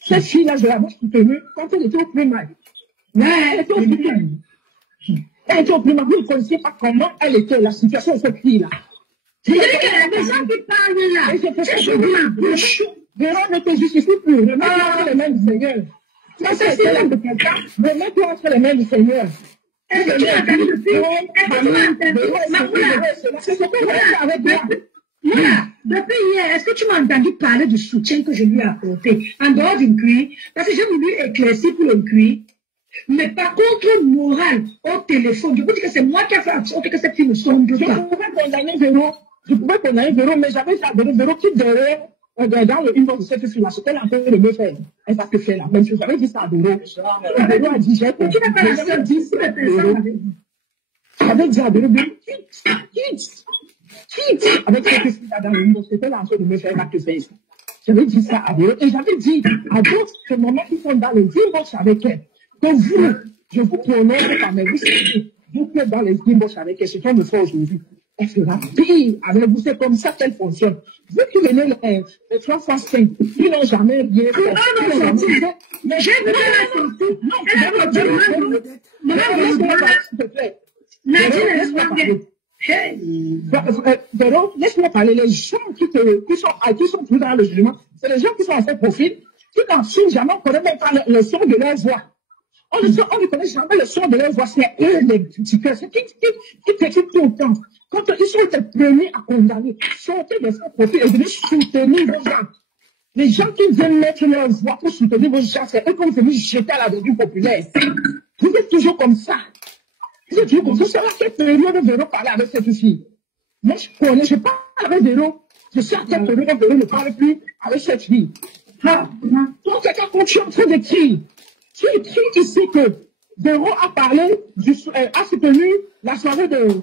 Cette fille-là, je l'avais soutenue quand elle était au plus mal. Mais elle était au plus mal. Elle était au plus mal. Vous ne connaissiez pas comment elle était, la situation de cette fille-là. C'est vrai qu'il y a des gens qui parlent là. C'est chaud la bouche. Véron ne te justifie plus. Remets-toi entre les mains du Seigneur. Ça, c'est là de quelqu'un. Remets-toi entre les mains du Seigneur. Est-ce que tu as entendu C'est ce que je fais avec moi. Voilà, depuis hier, est-ce que tu m'as entendu parler du soutien que je lui ai apporté en dehors d'une cuir? Parce que j'ai voulu éclaircir pour le cuir. Mais par contre, moral, au téléphone, je vous dis que c'est moi qui ai fait en sorte que cette fille ne sonde pas. Je pouvais condamner Véro, mais j'avais fait Véro qui derrière, dans le inbox de cette fille-là, ce qu'elle a fait de me faire. Elle va te faire la même chose. J'avais dit ça à Véro. Véro a dit, j'ai compris. Tu n'as pas la seule dit, si la personne avait dit. J'avais dit à Véro, quitte avec cette fille-là dans le inbox, c'était en train de me faire la face. J'avais dit ça à Véro, et j'avais dit à d'autres moments qui sont dans le inbox avec elle. Donc vous, je vous prononce par mes vous êtes dans les inbox avec elle, ce qu'on me fait aujourd'hui. Elle sera pire avec vous, c'est comme ça qu'elle fonctionne. Vous qui venez les 3 fois 5, ils n'ont jamais rien fait. Mais j'ai vu la sortie. Non, laisse-moi parler. Les gens qui sont plus dans le jugement, c'est les gens qui sont en fait profil, qui n'en sont jamais, on ne connaît même pas le son de leur voix. On ne connaît jamais le son de leur voix. C'est eux les critiqueurs, c'est qui critiquent tout le temps. Quand ils sont les premiers à condamner, sortez de son profil et venez soutenir vos gens. Les gens qui viennent mettre leur voix pour soutenir vos gens, c'est eux qui vont venir jeter à la revue populaire. Vous êtes toujours comme ça. Vous êtes toujours comme ça. C'est à quelle période Véro parler avec cette fille? Moi, je parle avec Véro. Je sais à quelle période Véro ne parle plus avec cette fille. Donc, quand tu es en train d'écrire, tu écris ici que Véro a parlé, a soutenu la soirée de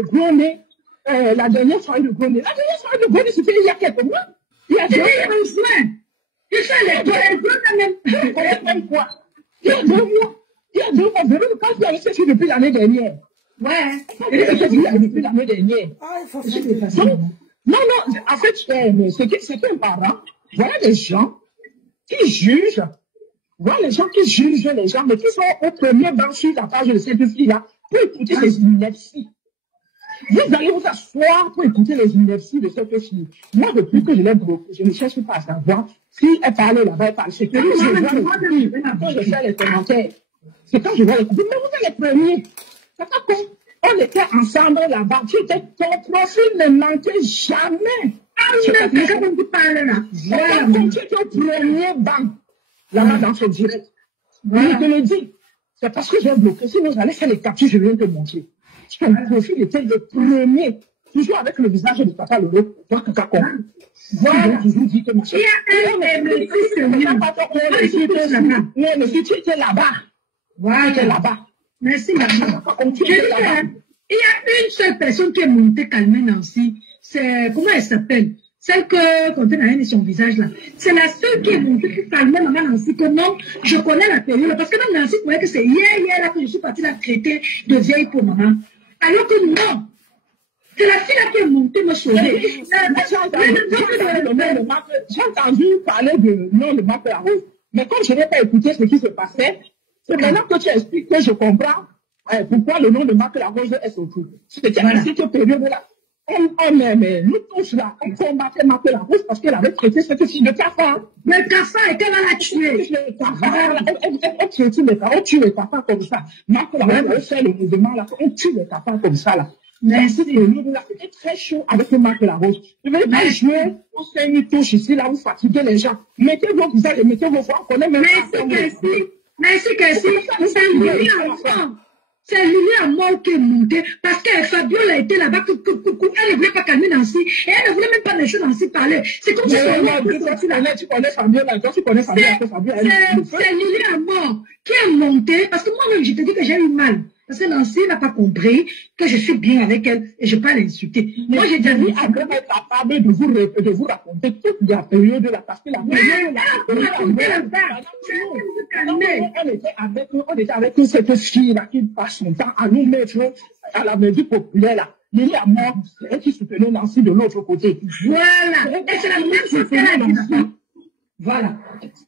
Gros-Nez, la dernière soirée de Gros-Nez. La dernière soirée de Gros-Nez, c'était il y a quelques mois. Il y a 2 mois. Je sais les même fois. Il y a 2 mois. Il y a 2 mois. Véro, quand tu as laissé depuis l'année dernière. Ouais. Depuis l'année dernière. Ah, il faut faire des façons. Non, en fait, c'est qu'un parent. Voilà des gens qui jugent. Voilà les gens qui jugent les gens, mais qui sont au premier banc sur la page de cette fille-là pour écouter les inepties. Vous allez vous asseoir pour écouter les inepties de cette fille. Moi, depuis que je l'ai bloquée, je ne cherche pas à savoir si elle parle là-bas, elle parle. C'est que quand je fais les commentaires, c'est quand je vois les commentaires. Mais vous êtes les premiers. C'est pas con. On était ensemble là-bas. Ton profil ne manquait jamais. Ah, mais quand on parle là. Voilà, tu étais au premier banc. Là-bas dans ce direct. Voilà. Je te le dis. C'est parce que j'ai bloqué. Sinon, j'allais faire les captures, je viens de te montrer. Ton profil était le premier. Toujours avec le visage de Papa Lolo. Voilà. Je vous dis que ma soeur. Mais si tu étais là-bas. Voilà. Tu étais là-bas. Merci, maman. Il y a une seule personne qui est montée calmer Nancy. C'est, comment elle s'appelle? Celle que, quand elle a mis son visage là. C'est la seule qui est montée qui calmait maman Nancy. Que non, je connais la période. Parce que même Nancy croyait que c'est hier là que je suis partie la traiter de vieille pour maman. Alors que non. C'est la fille là qui est montée me sauver. J'ai entendu parler de nom de Marc Larose. Mais comme je n'ai pas écouté ce qui se passait, c'est maintenant que tu expliques que je comprends pourquoi le nom de Marc Larose est sorti. C'était à cette période-là. Nous tous là, on combattait Marc Larose parce qu'elle avait traité cette fille de cafard. Le cafard et qu'elle va la tuer. On tue les cafards comme ça. Marc Larose avait fait le mouvement là, on tue les cafards comme ça là. Mais c'était très chaud avec le Marc Larose. Je ne vais pas jouer au seigneur touche ici, là, vous fatiguez les gens. Mettez vos visages et mettez vos voix, on connaît même pas. Merci, Cassie. C'est Lily à mort qui est montée parce que Fabiola était là-bas. Elle ne voulait pas calmer Nancy et elle ne voulait même pas laisser Nancy parler. C'est comme si tu connais Fabiola, toi tu connais Fabiola. C'est Lily à mort qui est montée parce que moi-même je te dis que j'ai eu mal. Parce que Nancy n'a pas compris que je suis bien avec elle et je ne peux pas l'insulter. Moi, j'ai déjà dit à être capable de vous raconter toute la période de la parce que la période on était avec cette fille-là qui passe son temps à nous mettre à la mesure populaire là. Il est à mort, c'est elle qui soutenait Nancy de l'autre côté. Voilà. Et c'est la même chose qu'elle a dit. Voilà.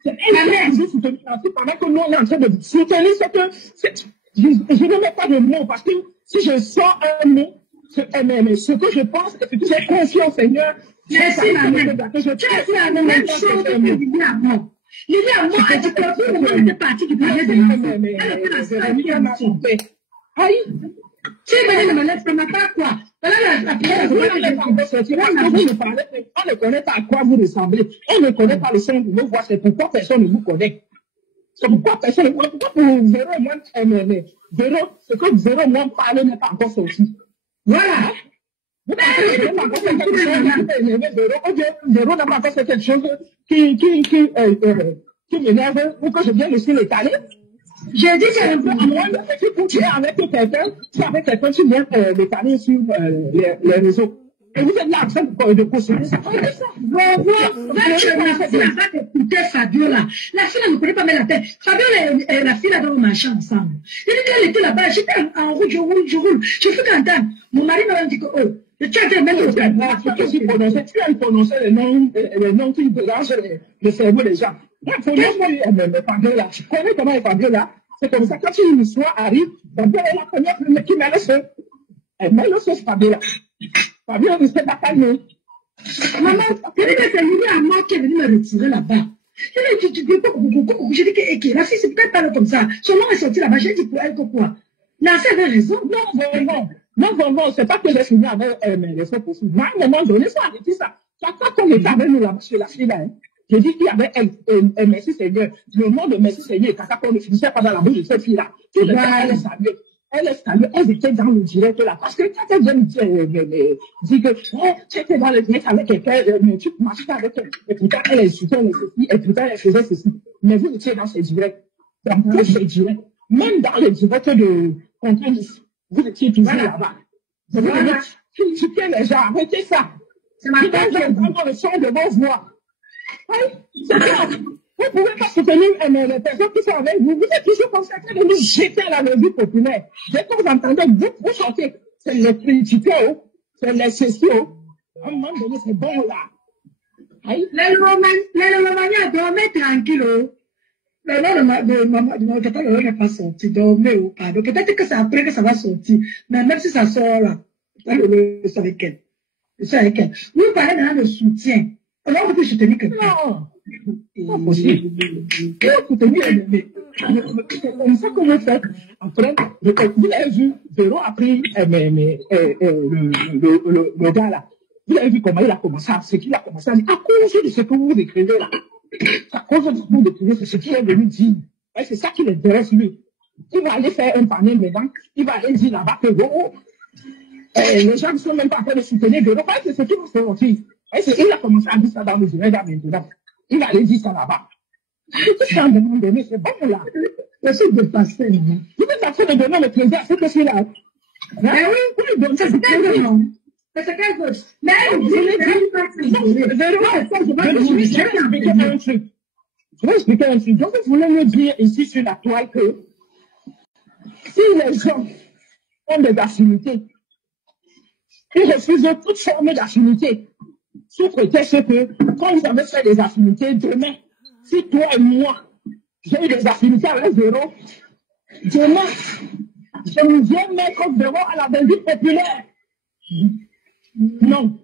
C'est elle qui soutenait Nancy pendant que nous on est en train de soutenir cette. Je ne mets pas de mots parce que si je sors un mot, ce que je pense, c'est que j'ai confiance au Seigneur. C'est la même chose que Lily à mort. Lily à mort, elle dit que vous êtes partie du palais de l'enfant. Elle était la seule qui a monté. Aïe. Tu es venue me laisser, mais pas quoi. Voilà la prière. On ne connaît pas à quoi vous ressemblez. On ne connaît pas le son de vos voix. C'est pourquoi personne ne vous connaît. C'est pourquoi personne ne vous connaît. Pourquoi pour Véro et moi, Véro, ce que Véro et moi parlent n'est pas encore sorti. Voilà. Véro n'a pas encore fait quelque chose qui m'énerve ou que je viens laisser l'étaler. J'ai dit que tu es avec quelqu'un, tu viens l'étaler sur les réseaux. Et vous êtes là en train de cautionner ça. Écoutez Fabiola. La fille ne connaît pas même la tête. Fabiola et la fille là dont on marchait ensemble. Elle dit qu'elle était là-bas. J'étais en route, je roule. Je fais qu'entendre. Mon mari m'a dit que, tu as fait même le tu as prononcé les noms qui dérangent le cerveau des gens. Moi, Fabiola, je connais comment est Fabiola. C'est comme ça, quand une histoire arrive, Fabiola est la première qui met le feu. Elle met le feu, Fabiola. Fabiola ne s'est pas calmée. Maman, c'est Lily à moi qui est venue me retirer là-bas. J'ai dit que la fille, c'est peut-être pas comme ça. Son nom est sorti là-bas. J'ai dit pour elle que quoi? Nancy avait raison. Non, c'est pas que j'ai fini avec les faux possibles. Moi, à un moment donné, ça a dit ça. Quand on était avec nous là-bas sur la fille là, j'ai dit qu'il y avait Merci Seigneur. Le nom de Merci Seigneur, quand on ne finissait pas dans la bouche de cette fille-là. Elle était dans le direct là. Parce que quand elle vient me dire que tu étais dans le direct avec quelqu'un, tu marchais avec elle. Et pourtant, elle insultait ceci, et pourtant, elle faisait ceci. Mais vous étiez dans ces directs. Dans tous ces directs. Même dans les directs de contenu, vous étiez toujours là-bas. Vous avez critiqué les gens, arrêtez ça. C'est ma personne. Vous entendez le son de vos voix. C'est ça. Vous ne pouvez pas soutenir les personnes qui sont avec vous. Vous êtes toujours concentrés de nous jeter à la musique populaire. Dès que vous entendez, vous sortez. C'est les critiqués, c'est les sociaux. À un moment donné, c'est bon là. Les Romaniens, dormez tranquille. Mais non, le n'est pas sorti. Dormez ou pas. Donc peut-être que c'est après que ça va sortir. Mais même si ça sort là, c'est avec elle. C'est avec elle. Vous parlez maintenant de soutien. Alors, vous pouvez soutenir quelqu'un. Non. Pas possible. C'est comme ça que vous faites. Après, vous avez vu, Véro a pris le gars là. Vous avez vu comment il a commencé à, ce qu'il a commencé à dire, à cause de ce que vous écrivez là. À cause de ce que vous écrivez, c'est ce qu'il est venu dire. C'est ça qui l'intéresse lui. Il va aller faire un panel dedans. Il va aller dire là-bas que les gens ne sont même pas en train de soutenir Véro. C'est ce qu'il va faire aussi. Il a commencé à dire ça dans les journées maintenant. Il va aller dire ça là-bas. Tout ça, à un moment donné, c'est bon là. C'est de passer, non? Vous êtes en train de donner le plaisir à ce que c'est là. Mais oui, vous lui donnez ça, c'est quel nom? C'est quel chose? Mais vous je vais expliquer un truc. Donc, vous voulez me dire ici sur la toile que si les gens ont des affinités, ils refusent toute forme d'affinité, sous prétexte que quand vous avez fait des affinités, demain, si toi et moi, j'ai eu des affinités avec Véro, demain, je me viens mettre Véro à la musique populaire. Non.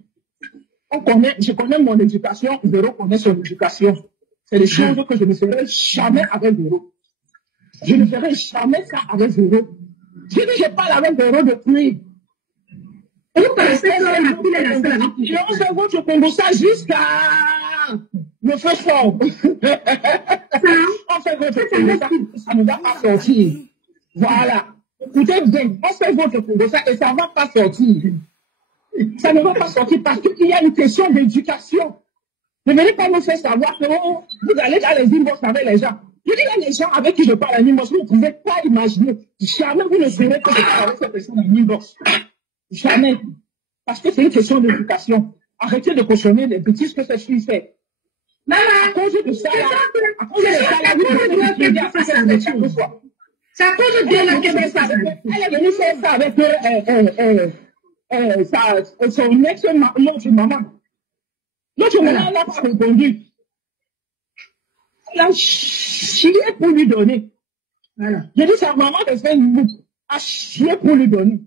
Je connais mon éducation, Véro connaît son éducation. C'est des choses que je ne ferai jamais avec Véro. Je ne ferai jamais ça avec Véro. Je dis, je parle avec Véro depuis. Et vous connaissez je on fait votre Congo ça jusqu'à le feu fort. On fait votre Congo ça ne va pas sortir. Voilà. Écoutez bien, on fait votre Congo ça et ça ne va pas sortir. Ça ne va pas sortir parce qu'il y a une question d'éducation. Ne venez pas nous faire savoir que vous allez dans les inbox avec les gens. Je dis, il y a des gens avec qui je parle en inbox, vous ne pouvez pas imaginer. Jamais vous ne saurez que je parle avec cette personne en inbox. Jamais. Parce que c'est une question d'éducation. Arrêtez de cautionner les bêtises que cette fille fait. Maman, à cause de ça, à cause de ça, la vie de c'est à cause de Dieu qu'elle fait ça. Elle est venue faire ça avec son ex-l'autre maman. L'autre maman n'a pas répondu. Elle a chié pour lui donner. Voilà. J'ai dit, sa maman de Facebook a chié pour lui donner.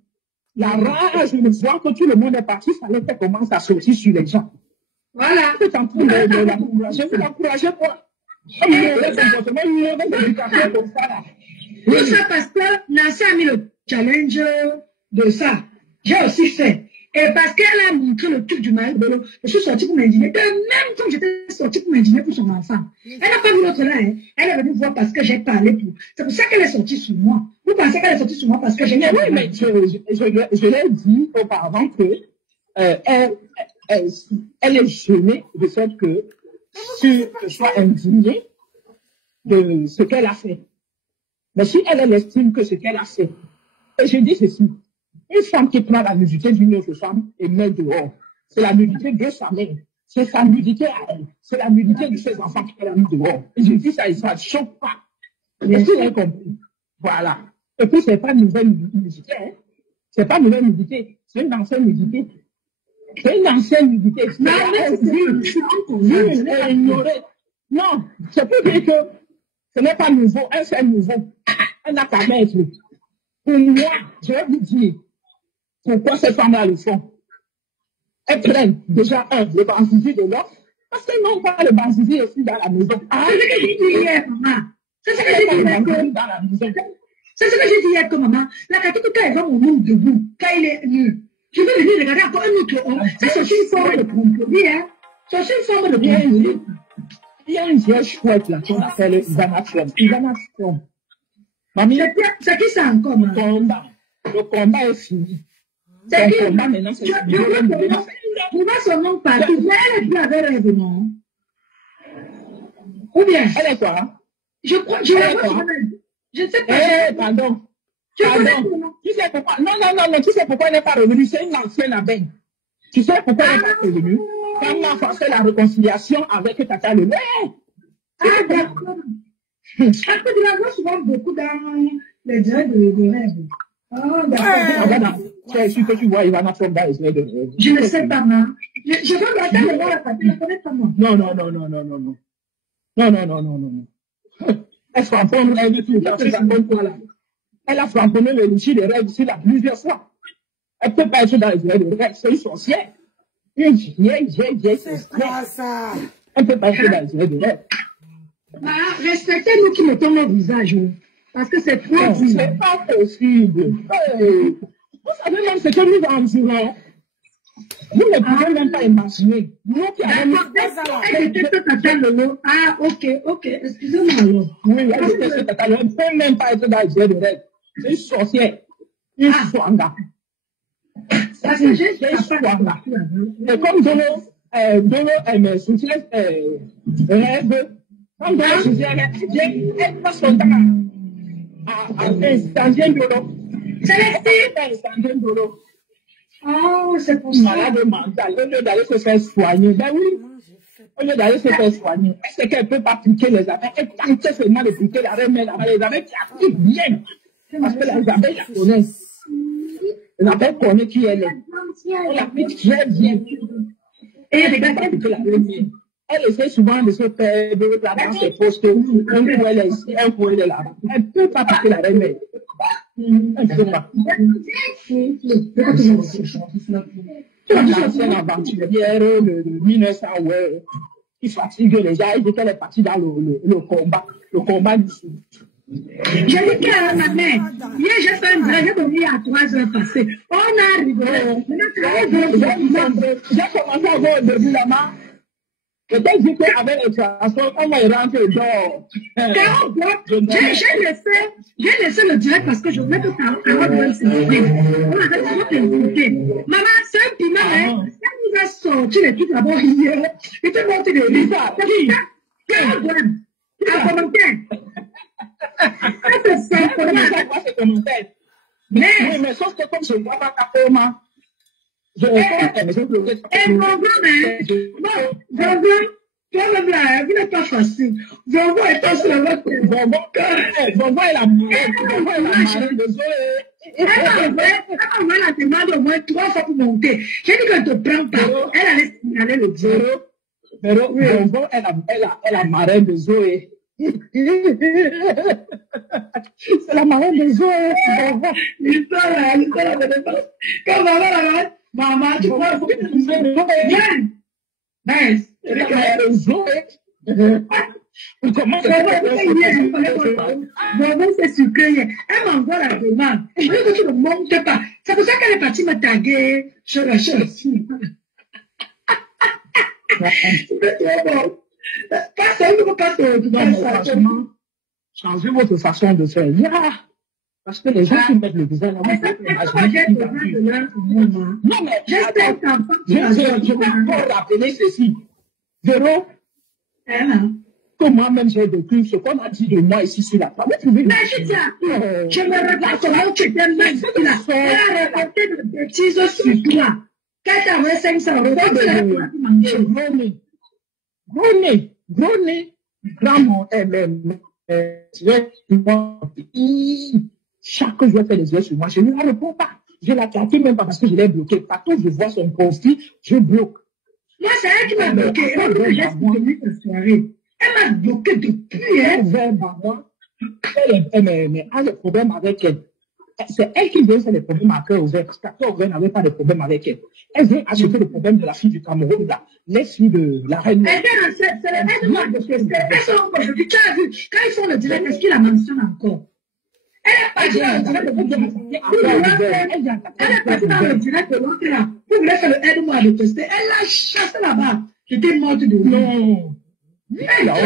La rage de voir que tout le monde est parti, ça les fait commencer à sortir sur les gens. Voilà. C'est en train de l'encourager. Vous l'encouragez quoi? Comme une mauvaise comportement, une mauvaise éducation comme ça là. Tout ça parce que Nancy a mis le challenge de ça. J'ai aussi fait. Et parce qu'elle a montré le truc du mari, je suis sortie pour m'indigner. De même temps, j'étais sortie pour m'indigner pour son enfant. Elle n'a pas vu l'autre là, hein. Elle est venue voir parce que j'ai parlé pour. C'est pour ça qu'elle est sortie sur moi. Vous pensez qu'elle est sortie sur moi parce que j'ai dit. Oui, mais je l'ai dit auparavant que elle est gênée du fait que tu sois indignée de ce qu'elle a fait. Mais si elle estime que ce qu'elle a fait, et je dis ceci, une femme qui prend la nudité d'une autre femme et met dehors, c'est la nudité de sa mère. C'est sa nudité à elle. C'est la nudité de ses enfants qu'elle a mis dehors. Et je dis ça, et ça ne choque pas. Est-ce que vous avez compris? Voilà. Et puis, c'est pas une nouvelle nudité, hein. C'est pas une nouvelle nudité. C'est une ancienne nudité. C'est une ancienne nudité. Non, non, c'est pour dire que ce n'est pas nouveau. Elle, c'est nouveau. Elle n'a qu'à mettre. Pour moi, je vais vous dire pourquoi ces femmes-là le font. Elles prennent déjà le banzizi de l'autre, parce qu'elles n'ont pas le banzizi aussi dans la maison. Ah, c'est ce que j'ai dit hier, maman. C'est ce que j'ai dit hier dans la maison. C'est ce que j'ai dit hier comme maman. La Cathy, quand elle va au monde debout, quand il est nu, je vais venir regarder encore un autre homme. Ça, c'est une forme de compromis, hein. C'est une forme de compromis. Il y a une vieille chouette là qu'on appelle Ivana Trump. Ivana Trump. Mamie, c'est qui ça encore, maman? Le combat est fini. C'est qui? Maintenant, c'est fini. Tu vois son nom partout. Mais elle est plus avec rêve, non? Ou bien? Elle est quoi? Je Je ne sais pas. Pardon. Pardon. Tu sais pourquoi? Non, tu sais pourquoi elle n'est pas revenue? C'est une ancienne abeille. Tu sais pourquoi elle n'est pas revenue? Quand on a fait la réconciliation avec Tata Lele. D'accord. Parce que de la voix souvent beaucoup dans les directs de rêve. D'accord. C'est sûr que tu vois Ivana Fonda. Je ne sais pas, moi. Je dois regarder le nom, la partie, je ne connais pas, moi. Non. Elle se ramponne, elle a framponné le luchi des rêves ici là plusieurs fois. Elle peut pas être dans les rêves, c'est une sorcière. C'est ça. Elle peut pas être dans les rêves. Respectez-nous qui mettons nos visages, parce que c'est trop dur. C'est pas possible. Vous savez même ce que nous entourons. Vous ne pouvez même pas imaginer. Nous qui avons ok, excusez-moi alors. Oui, elle était sur Tata Lele, elle ne peut même pas être dans les rêves. C'est une sorcière. Une swanga. Ça, c'est juste une swanga. Et comme Dolo, elle me soutient, rêve. Comme Dolo soutient, elle passe son temps à instantanément Dolo. C'est l'instantanément Dolo. Oh, c'est pour ça. Malade mentale, au lieu d'aller se faire soigner. Ben oui. Au lieu d'aller se faire soigner. Est-ce qu'elle ne peut pas piquer les abeilles? Elle tente seulement de piquer la reine, mais les abeilles qui appliquent bien. Parce que les abeilles la connaissent. Les abeilles connaissent qui elle est. Elle applique très bien. Et elle ne peut pas piquer la reine. Elle essaie souvent de se perdre dans ses postes. Un coup elle est ici, un coup elle est là-bas. Elle ne peut pas piquer la reine. Elle ne peut pas. L'ancienne aventurière de 1900, ouais, qui fatigue les gens, et qu'elle est partie dans le combat du Sud. Je dis que ma mère, hier j'ai fait un vrai, j'ai dormi à 3 heures passées. On a rigolé. J'ai commencé à voir au début là-bas. Peut-être que avec les transports, on va y rentrer dehors. J'ai laissé le direct parce que je voulais que Carole doit s'expliquer. On avait toujours expliqué. Maman, c'est un piment, elle nous a sorti les trucs d'abord hier. Il te montre des bizarres. Carole doit. Un commentaire. C'est ça, commentaire. Mais sauf que comme je ne vois pas ta forme, je toi-même là, vous n'êtes pas facile. Vovon est pas sur la voie. Vovon est la marraine de Zoé. Elle m'a la demande au moins 3 fois pour monter. J'ai dit qu'elle ne te prend pas. Elle allait signaler le zéro. Mais Vovon est la marraine de Zoé. C'est la marraine de Zoé. L'histoire là, quand maman, tu vois, il faut que tu nous viens. Ben, c'est la marraine de Zoé. Comment c'est sucré. Elle m'envoie la demande. Je veux que tu ne montes pas. C'est pour ça qu'elle est partie me taguer. Je la cherche. Changez votre façon de faire. Parce que les gens qui mettent le visage là, non, mais je vais encore rappeler ceci. Véro, que moi-même j'ai vécu ce qu'on a dit de moi ici sur la table. Mais je me regarde comment tu t'es mis là. Elle a raconté des bêtises sur toi. Quand tu avais 500 euros, gros nez, grand chaque jour, elle fait des yeux sur moi. Je ne la réponds pas. Je la calcule même pas parce que je l'ai bloqué. Partout où je vois son profil, je bloque. Moi, c'est elle qui m'a bloqué. Elle m'a bloqué depuis. Elle a le problème avec elle. C'est elle qui veut faire des problèmes à cœur ouvert. Parce qu'à cœur ouvert n'avait pas de problème avec elle. Elle veut acheter le problème de la fille du Cameroun, là. Les de la reine. C'est aide-moi de tester. Tu as vu, quand ils font le direct, est-ce qu'il la mentionne encore? Elle est partie dans le direct de l'autre là. Pour voulait faire le aide-moi de tester. Elle l'a chassé là-bas. J'étais morte de non. Elle a dit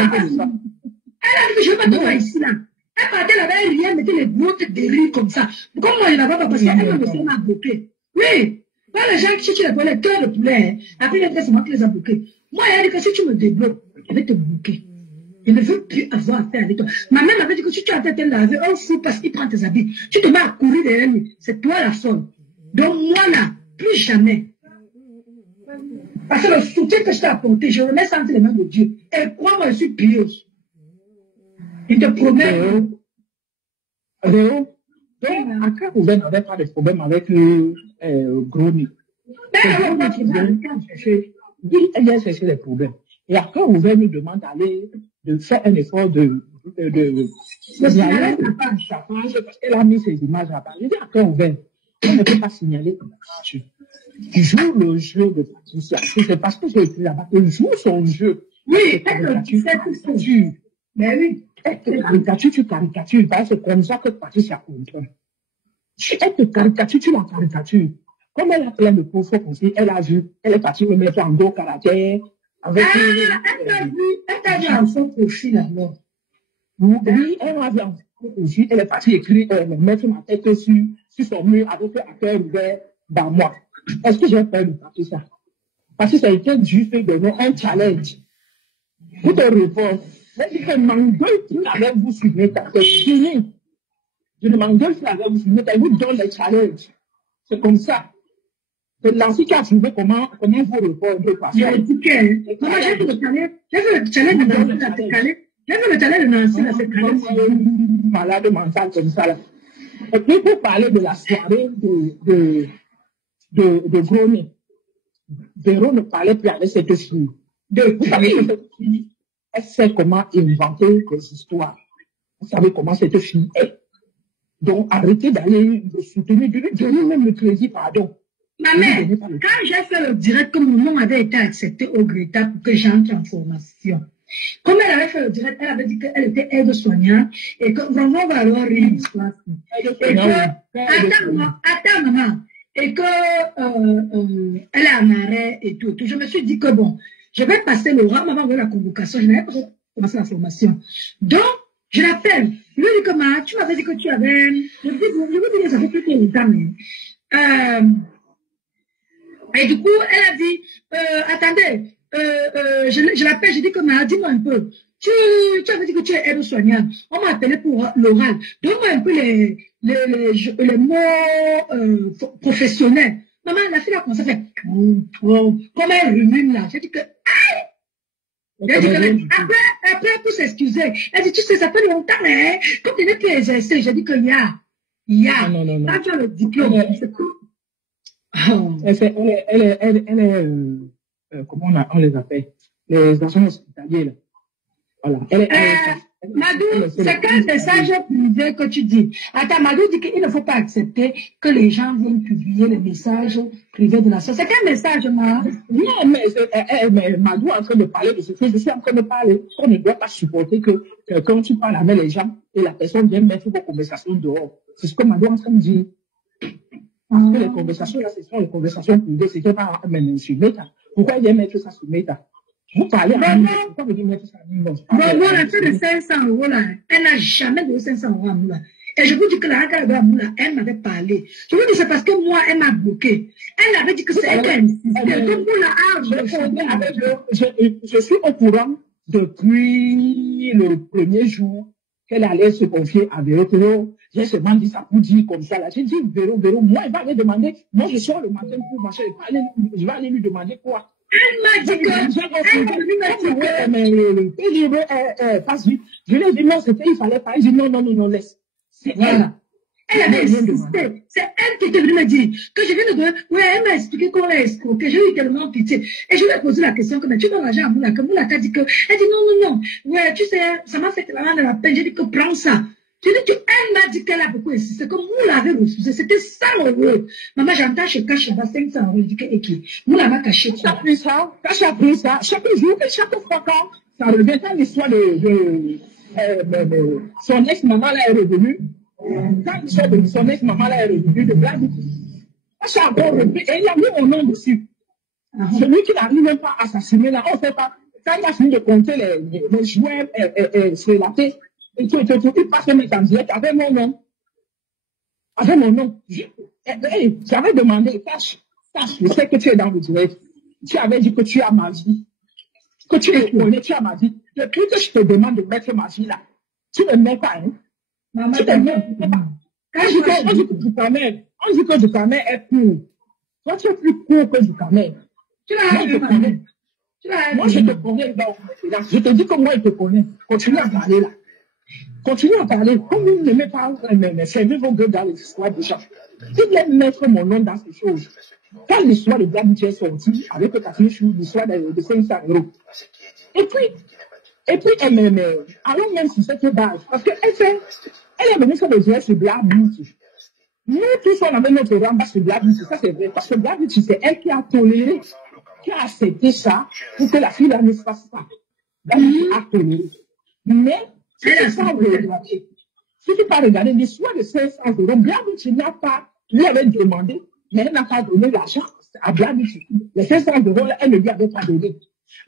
que je ne vais pas te voir ici là. Elle partait là-bas, elle riait, mettait les blocs de rire comme ça. Comme moi, je n'avais pas parce qu'elle m'a bloqué. Oui. Quand les gens qui cherchent les cœurs de poulet, après, c'est moi qui les a bloqués. Moi, elle a dit que si tu me débloques, je vais te bloquer. Je ne veux plus avoir affaire avec toi. Ma mère m'avait dit que si tu as été laver un fou parce qu'il prend tes habits, tu te mets à courir derrière lui. C'est toi la folle. Donc moi là, plus jamais. Parce que le soutien que je t'ai apporté, je remets ça entre les mains de Dieu. Et crois-moi, je suis pieuse. Il te promet. Réo, à quand vous n'avez pas de problème avec le gros nez? Elle vient chercher les problèmes. Et après, vous nous demande de faire un effort de signaler parce qu'elle a mis ses images là-bas. Je dis, après, on ne peut pas signaler comme ça. Tu joues le jeu de Patricia. C'est parce que j'ai écrit là-bas que joue son jeu. Oui, tu sais tout ça. Mais oui. Tu caricatures. C'est comme ça que Patricia comprend. Elle te caricature, tu la caricatures. Comme elle a plein de profs aussi, elle a vu, elle est partie remettre en dos caractère. Avec elle t'a vu en son profil alors. Oui, elle m'a vu en son profil. Elle est partie écrire, mettre ma tête sur son mur avec un cœur ouvert dans moi. Est-ce que j'ai peur de partir ça? Parce que ça a été juste donner un challenge. Pour te répondre, je dis que m'engueule plus avec vous sur Meta. C'est fini. Je ne m'engueule plus avec vous sur Meta. Je vous donne les challenges. C'est comme ça. C'est l'ancien qui a trouvé comment vous répondre. J'ai dit que, maman, j'ai fait le challenge de Nancy dans ce calé. J'ai fait le challenge de Nancy dans ce calé. Malade mental comme ça, là. Et puis, pour parler de la soirée de Groné, Véro ne parlait plus avec cette fille. Vous savez que cette fille, elle sait comment inventer des histoires. Vous savez comment cette fille est. Donc, arrêtez d'aller le soutenir, de lui donner même le crédit, pardon. Ma mère, quand j'ai fait le direct, comme mon nom avait été accepté au Greta pour que j'entre en formation, comme elle avait fait le direct, elle avait dit qu'elle était aide-soignante et que vraiment on va avoir une place. Et que, attends maman, et que elle a un arrêt et tout. Je me suis dit que bon, je vais passer le rang, maman veut la convocation, je n'avais pas commencé la formation. Donc, je l'appelle. Je lui dis que maman, tu m'avais dit que tu avais, je vous dis, ça fait plus longtemps, mais, et du coup, elle a dit, attendez, je l'appelle, je dis que, mais dis-moi un peu, tu avais dit que tu es aide-soignante. On m'a appelé pour l'oral. Donne-moi un peu les mots professionnels. Maman, la fille a commencé à faire, comme elle rumine là. J'ai dit que, aïe! Après, pour s'excuser, elle dit, tu sais, ça fait longtemps, hein, comme tu n'es plus exercé. J'ai dit que, non. Quand tu as le diplôme, c'est cool. Oh. Elle est comment on les appelle? Les agents hospitaliers, là. Voilà. Madou, c'est quel message privé que tu dis? Attends, Madou dit qu'il ne faut pas accepter que les gens viennent publier les messages privés de la société. C'est quel message, Ma? Non, mais Madou est en train de parler de ce que je suis en train de parler. On ne doit pas supporter que quand tu parles avec les gens et la personne vient mettre vos conversations dehors. C'est ce que Madou est en train de dire. Parce que les conversations, là, ce sont les conversations privées, c'est pas même sur Meta. Pourquoi il vient mettre ça sur Meta? Vous parlez à nous, pourquoi vous dites mettre ça à nous? Bon, la fille de 500 € là, elle n'a jamais donné 500 € à Moula. Et je vous dis que la regarde à Moula, elle m'avait parlé. Je vous dis c'est parce que moi, elle m'a bloqué. Elle avait dit que c'est elle qui a insisté. Je suis au courant depuis le premier jour qu'elle allait se confier à Véro. J'ai seulement dit ça pour dire comme ça là. J'ai dit Véro, moi, elle va aller demander. Moi, je sors le matin pour marcher. Je vais aller lui demander quoi? Elle m'a dit que, je lui ai dit non, c'était, il fallait pas. Il dit non, laisse. C'est elle. Elle avait insisté. C'est elle qui était venue me dire que je viens de donner. Ouais, elle m'a expliqué qu'on l'a escroqué. J'ai eu tellement pitié. Et je lui ai posé la question que, mais tu donnes l'argent à Moula, que Moula t'a dit que, elle dit non. Ouais, tu sais, ça m'a fait la main de la peine. J'ai dit que prends ça. Je dis que elle m'a dit qu'elle a beaucoup insisté, que Moula avait refusé. C'était 100 €. Maman, j'entends chez Cache là-bas 500 €. Je dis que, qui? Moula m'a caché ça. Cache a pris ça. Chaque jour et chaque fois quand ça revient, quand l'histoire de son ex-maman là est revenue, quand l'histoire de son ex-maman là est revenue de blague, Cache a encore revenu et il a mis mon nom dessus. Celui qui n'arrive même pas à assassiner là, on ne fait pas. Quand il a fini de compter les joueurs sur la tête, et tout, il passe mes direct avec mon nom. Avec mon nom. J'avais demandé, Cache, je sais que tu es dans le direct. Tu avais dit que tu as ma vie. Que tu es connais, tu as ma vie. Depuis que je te demande de mettre ma fille là, tu ne mets pas, hein? Maman, Tu ne mets pas. On dit que du camel, est court. Toi, tu es plus court que du camel. Moi, je te connais. Moi, je te connais. Je te dis que moi, je te connais. Continue à parler là. Continue à parler. Comme vous n'aimez pas servir vos gueules dans les histoires des gens. Tu viens mettre mon nom dans ces choses. Quand l'histoire de Diabuti est sortie, avec ta fille sur l'histoire de 500 €. Et puis, allons même sur cette base. Parce qu'elle est venue sur les yeux sur Black Beauty. Nous tous, on avait notre ramba sur Black Beauty. Ça, c'est vrai. Parce que Black Beauty, c'est elle qui a toléré, qui a accepté ça pour que la fille là ne se fasse pas. Black Beauty a toléré. Mais, si tu pas regarder l'histoire de 500 €, Black Beauty n'a pas, lui avait demandé, mais elle n'a pas donné l'argent à Black Beauty. Les 500 €, elle ne lui avait pas donné.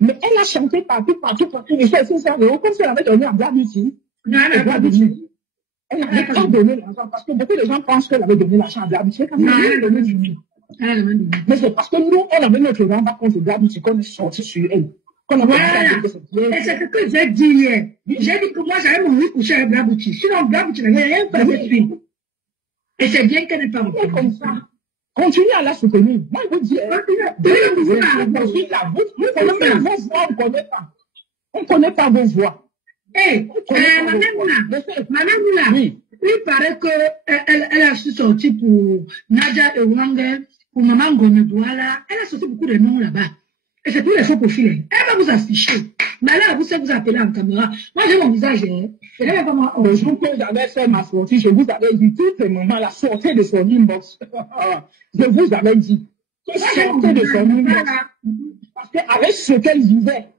Mais elle a chanté partout, les 500 €, comme si elle avait donné à Black Beauty. Elle n'avait pas donné l'argent, parce que beaucoup de gens pensent qu'elle avait donné l'argent à Black Beauty. Mais c'est parce que nous, on avait notre ramba contre Black Beauty qu'on est sorti sur elle. Voilà. Et c'est ce que j'ai dit hier. J'ai dit que moi, j'avais mon coucher avec Black Beauty. Sinon, Black Beauty n'avait rien fait avec lui. Et c'est bien qu'elle n'est pas retenue. Comme ça. Continuez à la soutenir. Moi, je vous dis, on ne connaît pas vos voix. Eh, Madame Moula, il paraît qu'elle a sorti pour Nadia Ewange, pour Maman Gonedouala. Elle a sorti beaucoup de noms là-bas. Et c'est tous les faux profils. Elle va vous afficher. Mais là, vous appelez en caméra. Moi, j'ai mon visage. Je n'avais pas moi. Le jour que j'avais fait ma sortie, je vous avais dit, tout le moment, la sortie de son inbox. Je vous avais dit. Sortez de son inbox. Parce qu'avec ce qu'elle disait,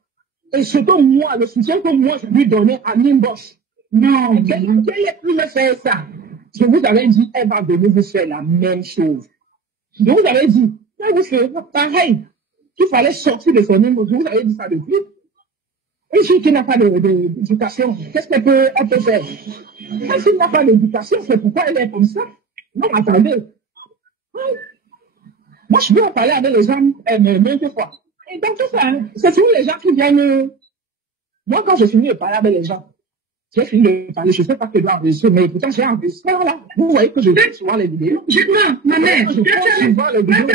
et ce que moi, le soutien que moi, je lui donnais à inbox. Non, qu'elle ait pu me faire ça. Je vous avais dit, elle va venir vous faire la même chose. Je vous avais dit, elle vous fait pareil. Qu'il fallait sortir de son inbox. Je vous avais dit ça depuis. Une fille qui n'a pas d'éducation, qu'est-ce qu'elle peut faire? Une fille n'a pas d'éducation, c'est pourquoi elle est comme ça. Non, attendez. Moi, je veux en parler avec les gens maintes fois. Et donc, tout ça, c'est toujours les gens qui viennent. Moi, quand je finis de parler avec les gens, j'ai fini de parler, je ne sais pas que je dois enregistrer, mais pourtant, j'ai enregistré là. Vous voyez que je fais souvent les vidéos. Non, ma mère, je fais souvent les vidéos.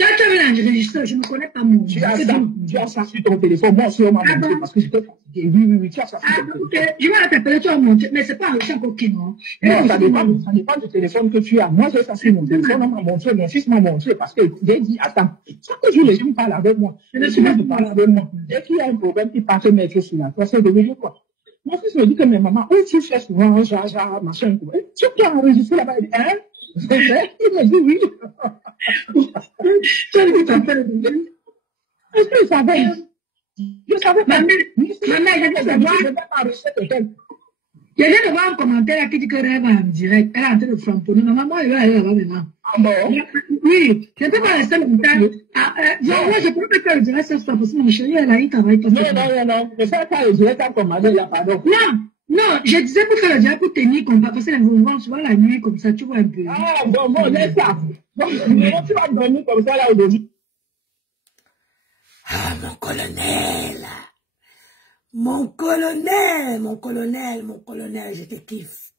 Quand tu veux l'enregistrer, je ne connais pas mon. Tu as ça sur ton téléphone. Moi aussi, on m'a montré parce que j'étais fatigué. Oui, tu as ça sur ton téléphone. Je vais t'appeler, tu as montré, mais c'est pas enregistré encore qui, non? Non, ça dépend du téléphone que tu as. Moi, j'ai ça sur mon téléphone, on m'a montré, mon fils m'a montré parce que j'ai dit, attends, chaque jour, les gens parlent avec moi. Les gens parlent avec moi. Dès qu'il y a un problème, ils partent mettre sur la toi, c'est devenu quoi? Mon fils me dit que, mais maman, où tu fais souvent un genre, machin, tu peux enregistrer là-bas, hein? Il me dit oui. Tu as dit que tu appelles le bébé. Est-ce que je savais? Je savais pas. Maman, je viens de voir un commentaire qui dit que Rêve en direct. Elle est en train de framponner. Maman, moi, elle est là-bas maintenant. Ah bon? Oui, je ne peux pas rester longtemps. Moi, je peux pas faire le direct ce soir parce que mon chéri, elle a eu travail. Non. Je fais pas le direct en commandant, il y a pardon. Non, je disais pour faire le direct pour tenir combat parce que les mouvements, souvent la nuit comme ça, tu vois un peu. Ah, bon, laisse ça. Bon, tu vas dormir comme ça là aujourd'hui. Ah, mon colonel. Mon colonel, je te kiffe.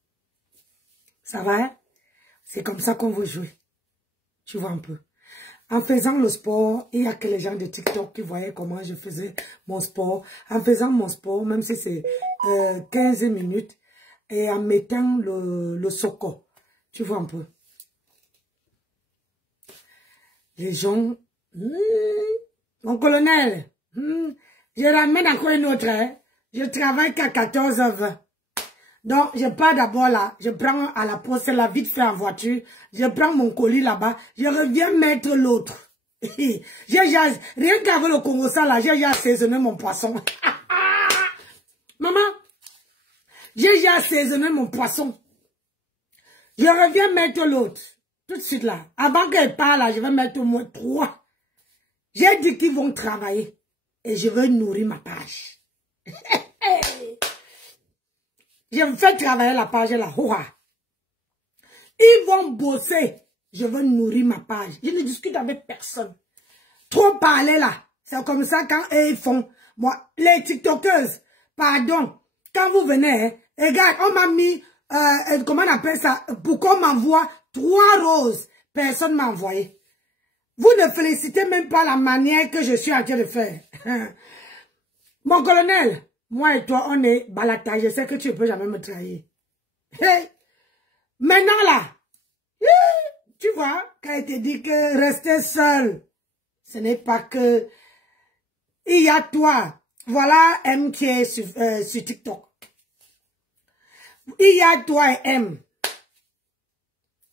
Ça va, hein? C'est comme ça qu'on veut jouer. Tu vois un peu. En faisant le sport, il y a que les gens de TikTok qui voyaient comment je faisais mon sport. En faisant mon sport, même si c'est 15 minutes, et en mettant le soko. Tu vois un peu. Les gens... mon colonel, je ramène encore une autre. Hein. Je travaille qu'à 14h20. Donc, je pars d'abord là. Je prends à la poste, la vite fait en voiture. Je prends mon colis là-bas. Je reviens mettre l'autre. Rien qu'avec le Congo ça là, j'ai déjà assaisonné mon poisson. Maman, j'ai déjà assaisonné mon poisson. Je reviens mettre l'autre. Tout de suite là. Avant qu'elle parle là, je vais mettre au moins 3. J'ai dit qu'ils vont travailler. Et je veux nourrir ma page. Je me fais travailler la page là. Ils vont bosser. Je veux nourrir ma page. Je ne discute avec personne. Trop parler là. C'est comme ça quand ils font. Moi, les TikTokeuses, pardon, quand vous venez, regarde, on m'a mis, comment on appelle ça, pour qu'on m'envoie 3 roses. Personne m'a envoyé. Vous ne félicitez même pas la manière que je suis en train de faire. Mon colonel, moi et toi, on est balatage. Je sais que tu ne peux jamais me trahir. Hey. Maintenant là, tu vois, quand il te dit que rester seul, ce n'est pas que... Il y a toi. Voilà M qui est sur TikTok. Il y a toi et M.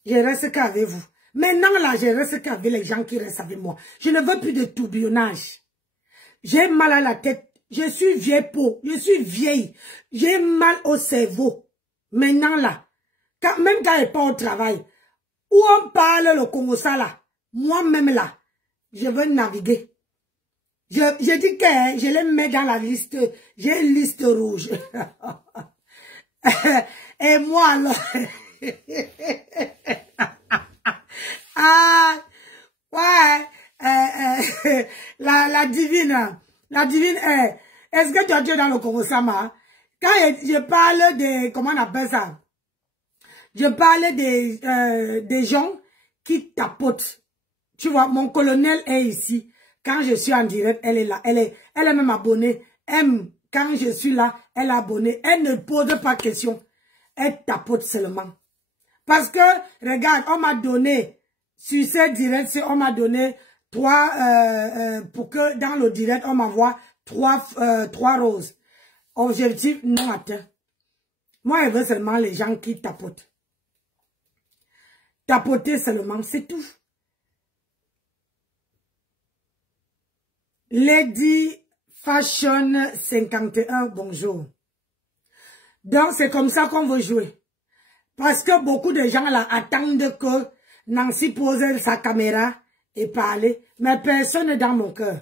Je reste qu'avec vous. Maintenant là, je reste qu'avec les gens qui restent avec moi. Je ne veux plus de tourbillonnage. J'ai mal à la tête. Je suis vieille peau. Je suis vieille. J'ai mal au cerveau. Maintenant là, même quand je pas au travail, où on parle le Congo ça là, moi-même là, je veux naviguer. Je dis que je les mets dans la liste, j'ai une liste rouge. Et moi alors, ah, ouais, la divine, est-ce que tu es dans le Congo Sama? Quand je parle de, comment on appelle ça? Je parle des gens qui tapotent. Tu vois, mon colonel est ici. Quand je suis en direct, elle est là. Elle est même abonnée. Quand je suis là, elle est abonnée. Elle ne pose pas de questions. Elle tapote seulement. Parce que, regarde, on m'a donné, sur ce direct, on m'a donné 3, pour que dans le direct, on m'envoie 3 roses. Objectif non atteint. Moi, je veux seulement les gens qui tapotent. Tapoter seulement, c'est tout. Lady Fashion 51, bonjour. Donc, c'est comme ça qu'on veut jouer. Parce que beaucoup de gens là attendent que Nancy pose sa caméra et parle. Mais personne n'est dans mon cœur.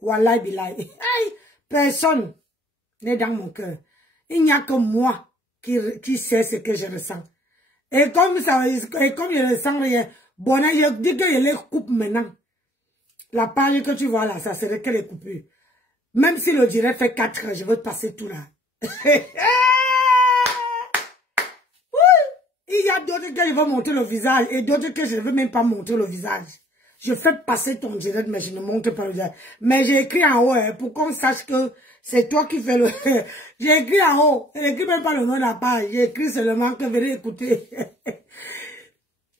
Wallahi billahi. Personne n'est dans mon cœur. Il n'y a que moi qui sait ce que je ressens. Et comme je ressens rien, bon, je dis que je les coupe maintenant. La page que tu vois là, ça serait que les coupures. Même si le direct fait 4 heures, je veux passer tout là. Il y a d'autres que je veux montrer le visage et d'autres que je ne veux même pas montrer le visage. Je fais passer ton direct, mais je ne montre pas le visage. Mais j'ai écrit en haut, pour qu'on sache que c'est toi qui fais le... J'ai écrit en haut, je n'écris même pas le nom de la page. J'ai écrit seulement que venez écouter.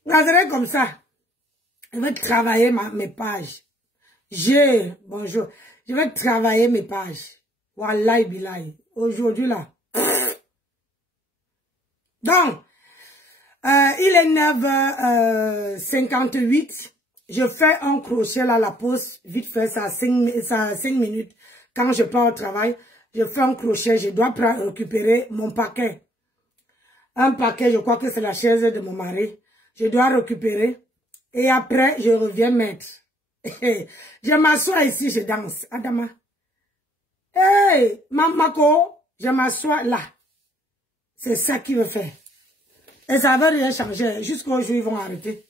Ça serait comme ça. Je vais travailler mes pages. Bonjour. Je vais travailler mes pages. Wallahi billahi. Aujourd'hui là. Donc, il est 9h58. Je fais un crochet là, la pause. Vite fait, ça a 5 minutes. Quand je pars au travail, je fais un crochet. Je dois récupérer mon paquet. Un paquet, je crois que c'est la chaise de mon mari. Je dois récupérer. Et après, je reviens mettre. Je m'assois ici, je danse. Adama. Hey, Mamako, je m'assois là. C'est ça qui me fait. Et ça ne veut rien changer. Jusqu'au jour, ils vont arrêter.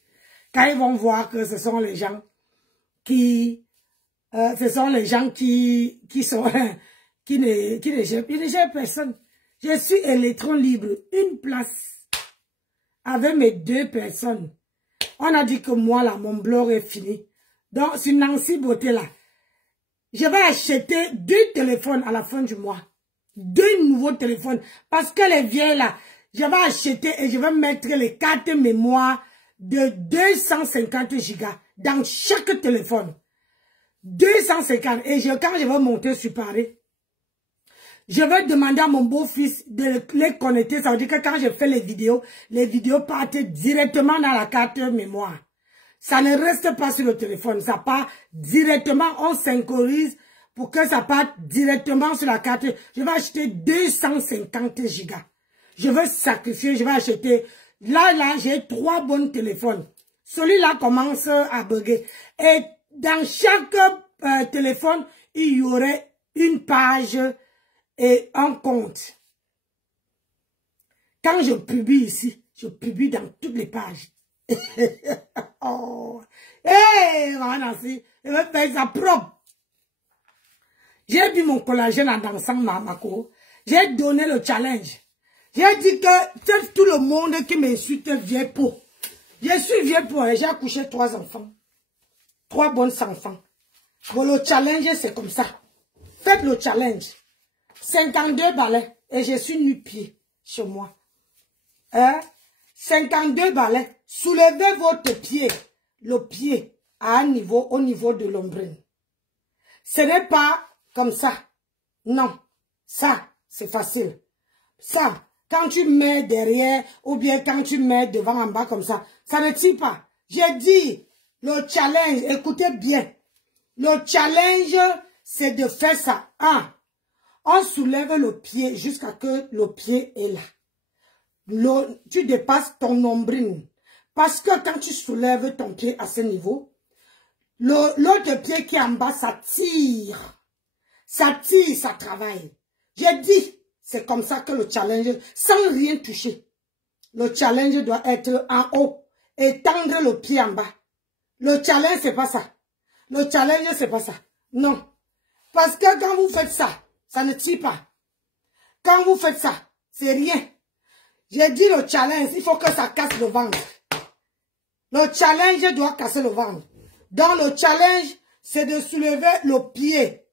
Quand ils vont voir que ce sont les gens qui sont, qui ne gèrent personne. Je suis électron libre. Une place. Avec mes 2 personnes. On a dit que moi, là, mon blog est fini. Donc, sur Nancy Beauté, là, je vais acheter 2 téléphones à la fin du mois. 2 nouveaux téléphones. Parce que les vieilles, là, je vais acheter et je vais mettre les cartes mémoire de 250 gigas dans chaque téléphone. 250. Et quand je vais monter sur Paris, je vais demander à mon beau-fils de les connecter. Ça veut dire que quand je fais les vidéos partent directement dans la carte mémoire. Ça ne reste pas sur le téléphone. Ça part directement, on synchronise pour que ça parte directement sur la carte. Je vais acheter 250 gigas. Je veux sacrifier, je vais acheter. Là, j'ai 3 bons téléphones. Celui-là commence à bugger. Et dans chaque téléphone, il y aurait une page et un compte. Quand je publie ici, je publie dans toutes les pages. Oh, hey, Nancy, je vais faire ça propre. J'ai bu mon collagène en dansant ma cour. J'ai donné le challenge. J'ai dit que tout le monde qui m'insulte vieille peau. Je suis vieille peau, j'ai accouché 3 enfants. 3 bons enfants. Bon, le challenge, c'est comme ça. Faites le challenge. 52 balais et je suis nu-pied chez moi. 52 balais. Soulevez votre pied. Le pied à un niveau, au niveau de l'ombrine. Ce n'est pas comme ça. Non. Ça, c'est facile. Ça, quand tu mets derrière ou bien quand tu mets devant en bas comme ça, ça ne tire pas. J'ai dit, le challenge, écoutez bien. Le challenge, c'est de faire ça. 1. On soulève le pied jusqu'à que le pied est là. Tu dépasses ton nombril. Parce que quand tu soulèves ton pied à ce niveau, l'autre pied qui est en bas, ça tire. Ça tire, ça travaille. J'ai dit, c'est comme ça que le challenge, sans rien toucher. Le challenge doit être en haut et tendre le pied en bas. Le challenge, c'est pas ça. Le challenge, c'est pas ça. Non. Parce que quand vous faites ça, ça ne tire pas. Quand vous faites ça, c'est rien. J'ai dit le challenge, il faut que ça casse le ventre. Le challenge doit casser le ventre. Donc le challenge, c'est de soulever le pied.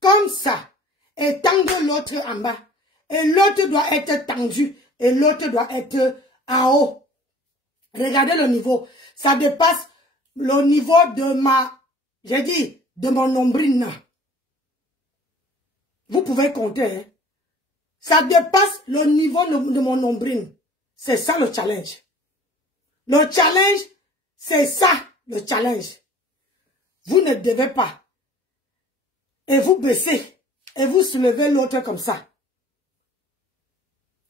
Comme ça. Et tendre l'autre en bas. Et l'autre doit être tendu. Et l'autre doit être en haut. Regardez le niveau. Ça dépasse le niveau de j'ai dit, de mon nombril. Vous pouvez compter. Hein? Ça dépasse le niveau de mon nombril. C'est ça le challenge. Le challenge, c'est ça le challenge. Vous ne devez pas. Et vous baissez. Et vous soulevez l'autre comme ça.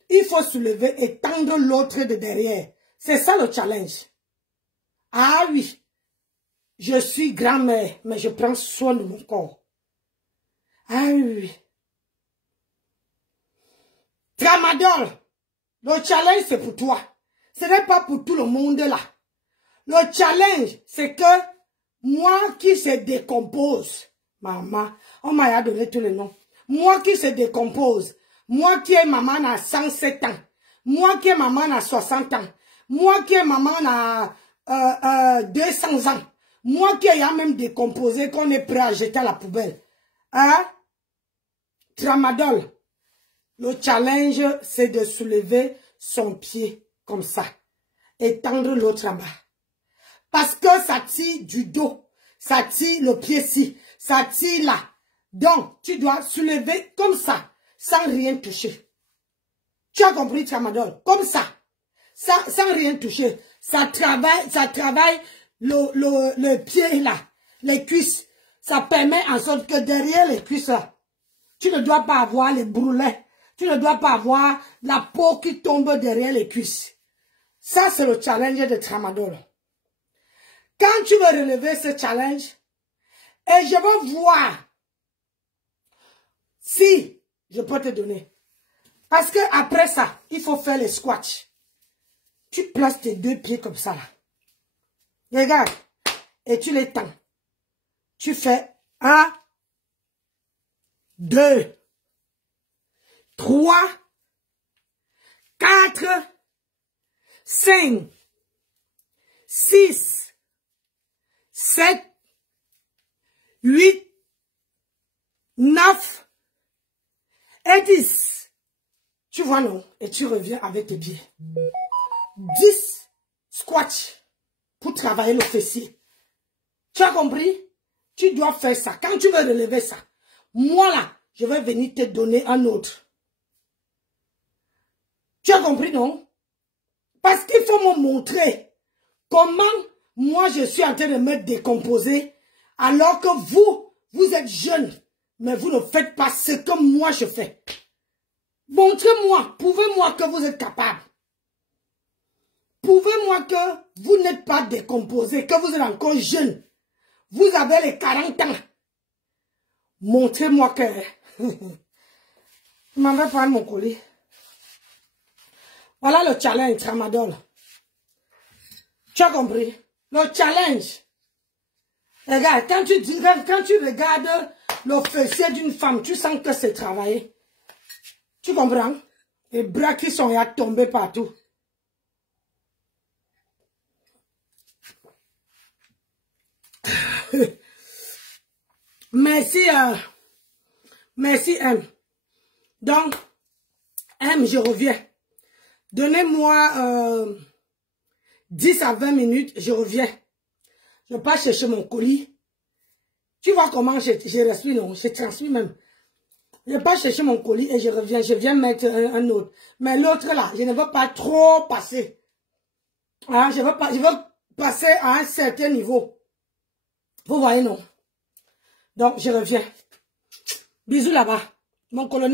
Il faut soulever et tendre l'autre de derrière. C'est ça le challenge. Ah oui. Je suis grand-mère, mais je prends soin de mon corps. Ah oui. Tramadol. Le challenge, c'est pour toi. Ce n'est pas pour tout le monde là. Le challenge, c'est que moi qui se décompose, maman, on m'a donné tous les noms. Moi qui se décompose, moi qui est maman à 107 ans, moi qui est maman à 60 ans, moi qui est maman à 200 ans, moi qui ai même décomposé, qu'on est prêt à jeter à la poubelle. Hein? Tramadol. Le challenge, c'est de soulever son pied comme ça et tendre l'autre en bas. Parce que ça tire du dos, ça tire le pied-ci, ça tire là. Donc, tu dois soulever comme ça, sans rien toucher. Tu as compris, Tramadol? Comme ça, sans rien toucher. Ça travaille le pied là, les cuisses. Ça permet en sorte que derrière les cuisses là, tu ne dois pas avoir les bourrelets. Tu ne dois pas avoir la peau qui tombe derrière les cuisses. Ça, c'est le challenge de Tramadol. Quand tu veux relever ce challenge, et je veux voir si je peux te donner. Parce que après ça, il faut faire les squats. Tu places tes 2 pieds comme ça là. Regarde. Et tu les tends. Tu fais 1, 2, 3, 4, 5, 6, 7, 8, 9 et 10. Tu vois, non? Et tu reviens avec tes pieds. 10 squats pour travailler le fessier. Tu as compris? Tu dois faire ça. Quand tu veux relever ça, moi là, je vais venir te donner un autre. Tu as compris, non? Parce qu'il faut me montrer comment moi je suis en train de me décomposer alors que vous êtes jeune, mais vous ne faites pas ce que moi je fais. Montrez-moi, prouvez-moi que vous êtes capable. Prouvez-moi que vous n'êtes pas décomposé, que vous êtes encore jeune. Vous avez les 40 ans. Montrez-moi que... Je m'en vais prendre mon collier. Voilà le challenge, Tramadol. Tu as compris? Le challenge. Regarde, quand tu regardes le fessier d'une femme, tu sens que c'est travaillé. Tu comprends? Les bras qui sont à tomber partout. Merci, merci M. Donc, M, je reviens. Donnez-moi 10 à 20 minutes, je reviens. Je vais pas chercher mon colis. Tu vois comment je respire, non? Je transmets même. Je vais pas chercher mon colis et je reviens. Je viens mettre un autre. Mais l'autre là, je ne veux pas trop passer. Hein, je veux passer à un certain niveau. Vous voyez, non? Donc, je reviens. Bisous là-bas. Mon colonel.